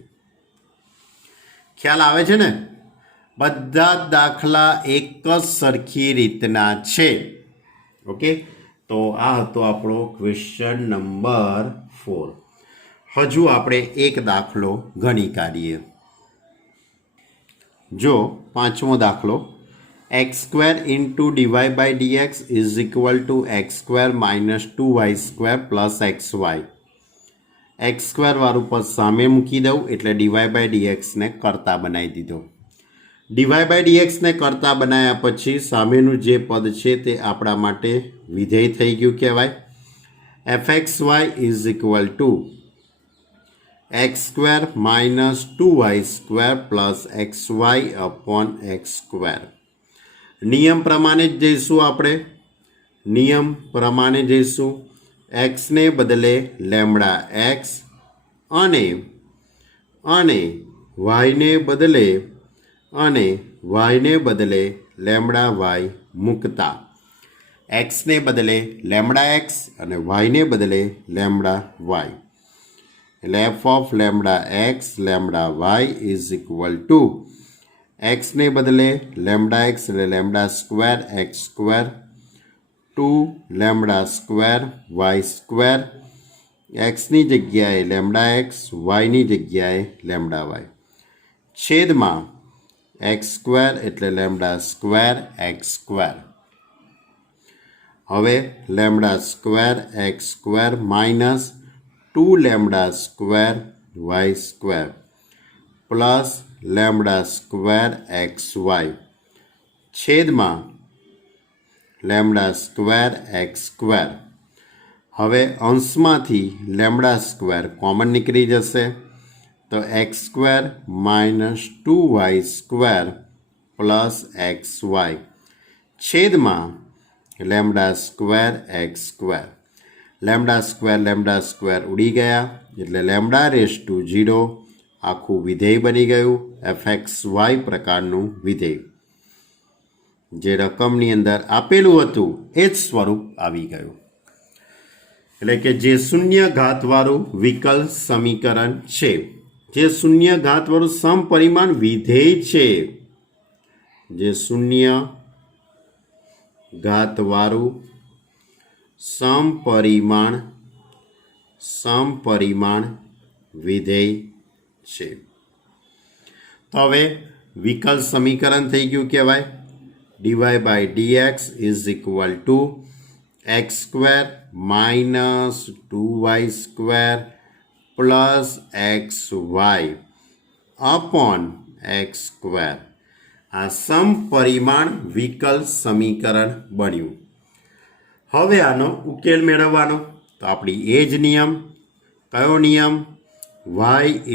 ખ્યાલ આવે છે ને? બધા દાખલા એક જ સરખી રીતના છે. ઓકે, તો આ હતો આપણો ક્વેશ્ચન નંબર 4. હજુ આપણે એક દાખલો ગણી કાઢીએ. જો પાંચમો દાખલો, x² into dy/dx is equal to x² minus 2y² plus xy. x² વાળું પદ સામે મૂકી દઉં એટલે dy/dx ને કરતા બનાવી દીધો. dy/dx ને કરતા બનાવ્યા પછી સામેનું જે પદ છે તે આપણા માટે વિધેય થઈ ગયું કહેવાય. fxy is equal to x² minus 2y² plus xy/x². નિયમ પ્રમાણે જ જઈશું આપણે. નિયમ પ્રમાણે જઈશું. એક્સને બદલે લેમડા એક્સ અને વાયને બદલે લેમડા વાય મૂકતા. એક્સને બદલે લેમડા એક્સ અને વાયને બદલે લેમડા વાય. એટલે f of lambda x lambda Y is equal to એક્સને બદલે લેમડા એક્સ એટલે લેમડા² x², 2 લેમડા² y², એક્સની જગ્યાએ લેમડા એક્સ, વાયની જગ્યાએ લેમડા વાય, છેદમાં x² એટલે લેમડા² x². હવે લેમડા² x² માઇનસ 2 લેમડા² y² પ્લસ લેમડા² xy છેદમાં લેમડા² x². હવે અંશમાંથી લેમડા² કોમન નીકળી જશે, તો x² minus 2y² plus xy છેદમાં લેમડા² x². લેમડા² ઉડી ગયા એટલે λ/0 આખું વિધેય બની ગયું. fxy પ્રકારનું વિધેય જે રકમની અંદર આપેલું હતું એ જ સ્વરૂપ આવી ગયું. એટલે કે જે શૂન્ય ઘાતવાળું વિકલ સમીકરણ છે, જે શૂન્ય ઘાતવાળું સમપરિમાણ વિધેય છે, જે શૂન્ય ઘાતવાળું સમપરિમાણ વિધેય છે. તો હવે વિકલ સમીકરણ થઈ ગયું કહેવાય. dy/dx is equal to x² minus 2y² plus xy upon x². આ સમપરિમાણ વિકલ સમીકરણ બન્યું. હવે આનો ઉકેલ મેળવવાનો તો આપણી એ જ નિયમ, કયો નિયમ? y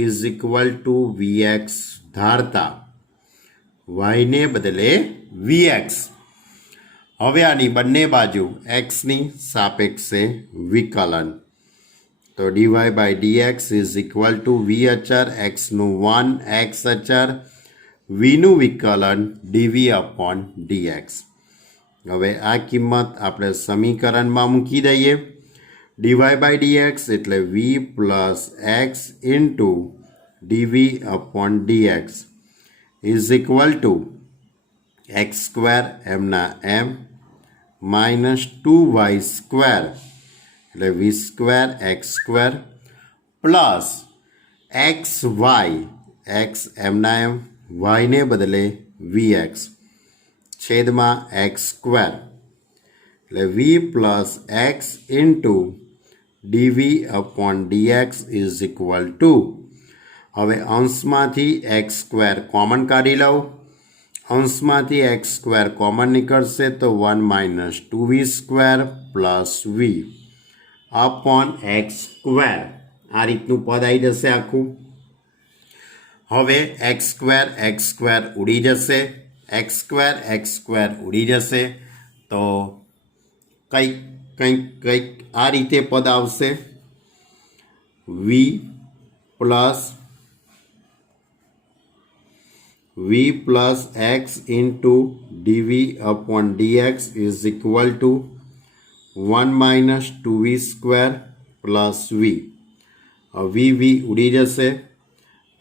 is equal two vx ધારતા yને બદલે vx. હવે આની બંને બાજુ xની સાપેક્ષે વિકલન, તો dy by dx is equal to v અચર, xનું 1, x અચર, vનું વિકલન dv અપોન dx. હવે આ કિંમત આપણે સમીકરણમાં મૂકી દઈએ. dy બાય dx એટલે v plus x into dv upon dx is equal to x square એમના એમ માઇનસ 2y સ્ક્વેર એટલે વી square x square plus x y, x એમના એમ, વાયને બદલે vx છેદમાં એક્સ સ્ક્વેર એટલે v plus x into dv upon dx is equal to, હવે અંશમાંથી એક્સ સ્ક્વેર કોમન કાઢી લઉં, અંશમાંથી એક્સ સ્ક્વેર કોમન નીકળશે તો 1 minus 2v square plus v upon x square. આ રીતનું પદ આવી જશે આખું. હવે એક્સ સ્ક્વેર ઉડી જશે, એક્સ સ્ક્વેર ઉડી જશે તો કંઈક આ રીતે પદ આવશે. v plus x into dv upon dx is equal to 1 minus 2v square plus v. v ઉડી જશે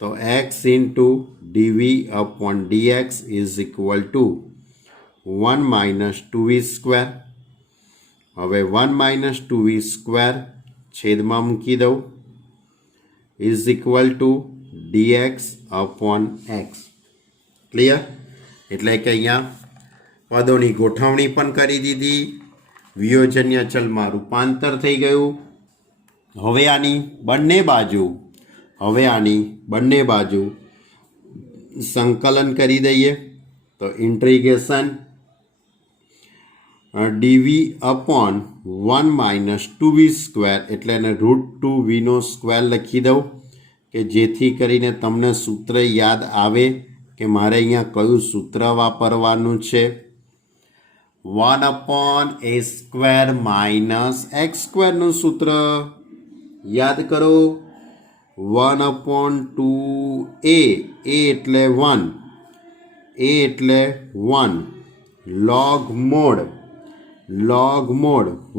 તો x into dv upon dx is equal to 1 minus 2v square. હવે 1 માઇનસ 2v સ્ક્વેર છેદમાં મૂકી દઉં is equal two dx upon x. Clear? એટલે કે અહીંયા પદોની ગોઠવણી પણ કરી દીધી, વિયોજન્ય ચલમાં રૂપાંતર થઈ ગયું. હવે આની બંને બાજુ સંકલન કરી દઈએ તો integration dv upon 1 minus 2v square એટલે એને √2vનો સ્ક્વેર લખી દઉં કે જેથી કરીને તમને સૂત્ર યાદ આવે કે મારે અહીંયા કયું સૂત્ર વાપરવાનું છે. 1 upon a square minus x સ્ક્વેરનું સૂત્ર યાદ કરો. 1 અપોન 2a, a એટલે 1, log mod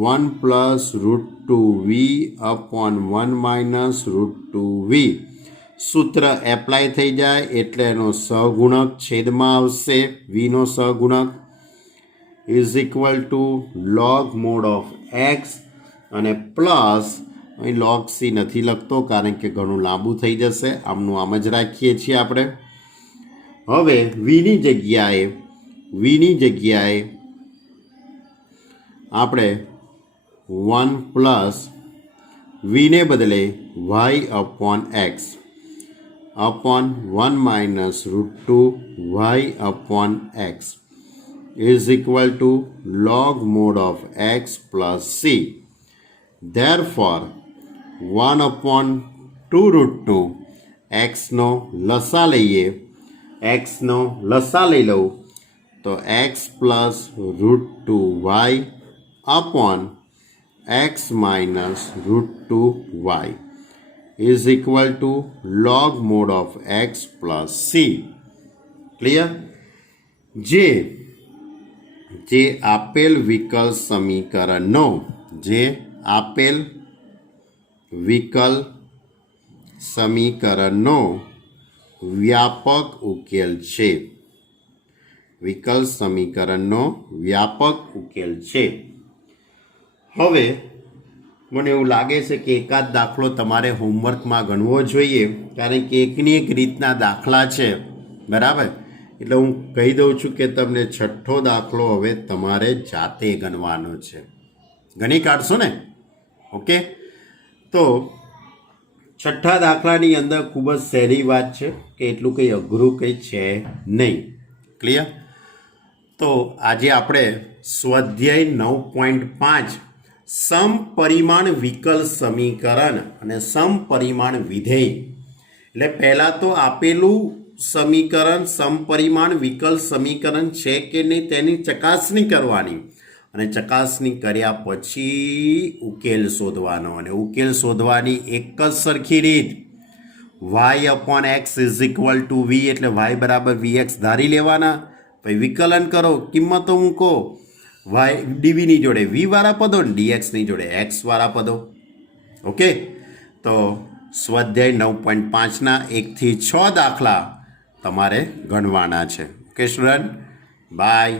1 plus √2v upon 1 minus √2v. સૂત્ર એપ્લાય થઈ જાય એટલે એનો સહગુણક છેદમાં આવશે, vનો સહગુણક is equal to log mod of X અને પ્લસ અહીં log c નથી લખતો કારણ કે ઘણું લાંબુ થઈ જશે, આમનું આમ જ રાખીએ છીએ આપણે. હવે vની જગ્યાએ આપણે 1 પ્લસ vને બદલે y upon x upon 1 minus √2y upon x is equal to log mod of x plus c. Therefore 1 upon 2√2 એક્સનો લસા લઈ લઉં તો x plus √2y upon x minus √2y is equal to log mod of x plus c. Clear? જે આપેલ વિકલ સમીકરણનો વ્યાપક ઉકેલ છે. વિકલ સમીકરણનો વ્યાપક ઉકેલ છે. હવે મને એવું લાગે છે કે એકાદ દાખલો તમારે હોમવર્કમાં ગણવો જોઈએ કારણ કે એકની એક રીતના દાખલા છે, બરાબર? એટલે હું કહી દઉં છું કે તમને છઠ્ઠો દાખલો હવે તમારે જાતે ગણવાનો છે. ગણી કાઢશો ને? ઓકે, તો છઠ્ઠા દાખલાની અંદર ખૂબ જ સહેલી વાત છે કે એટલું કંઈ અઘરું કંઈ છે નહીં. ક્લિયર? તો આજે આપણે સ્વાધ્યાય 9.5 સમપરિમાણ વિકલ સમીકરણ અને સમપરિમાણ વિધેય, એટલે પહેલાં તો આપેલું સમીકરણ સમપરિમાણ વિકલ સમીકરણ છે કે નહીં તેની ચકાસણી કરવાની અને ચકાસણી કર્યા પછી ઉકેલ શોધવાનો. અને ઉકેલ શોધવાની એક જ સરખી રીત, y/x = v એટલે y = vx ધારી લેવાના. પછી વિકલન કરો, કિંમતો મૂકો, y ડીવીની જોડે v વાળા પદો ને dxની જોડે x વાળા પદો. ઓકે, તો સ્વાધ્યાય 9.5ના 1 થી 6 દાખલા તમારે ગણવાના છે. Okay student, by.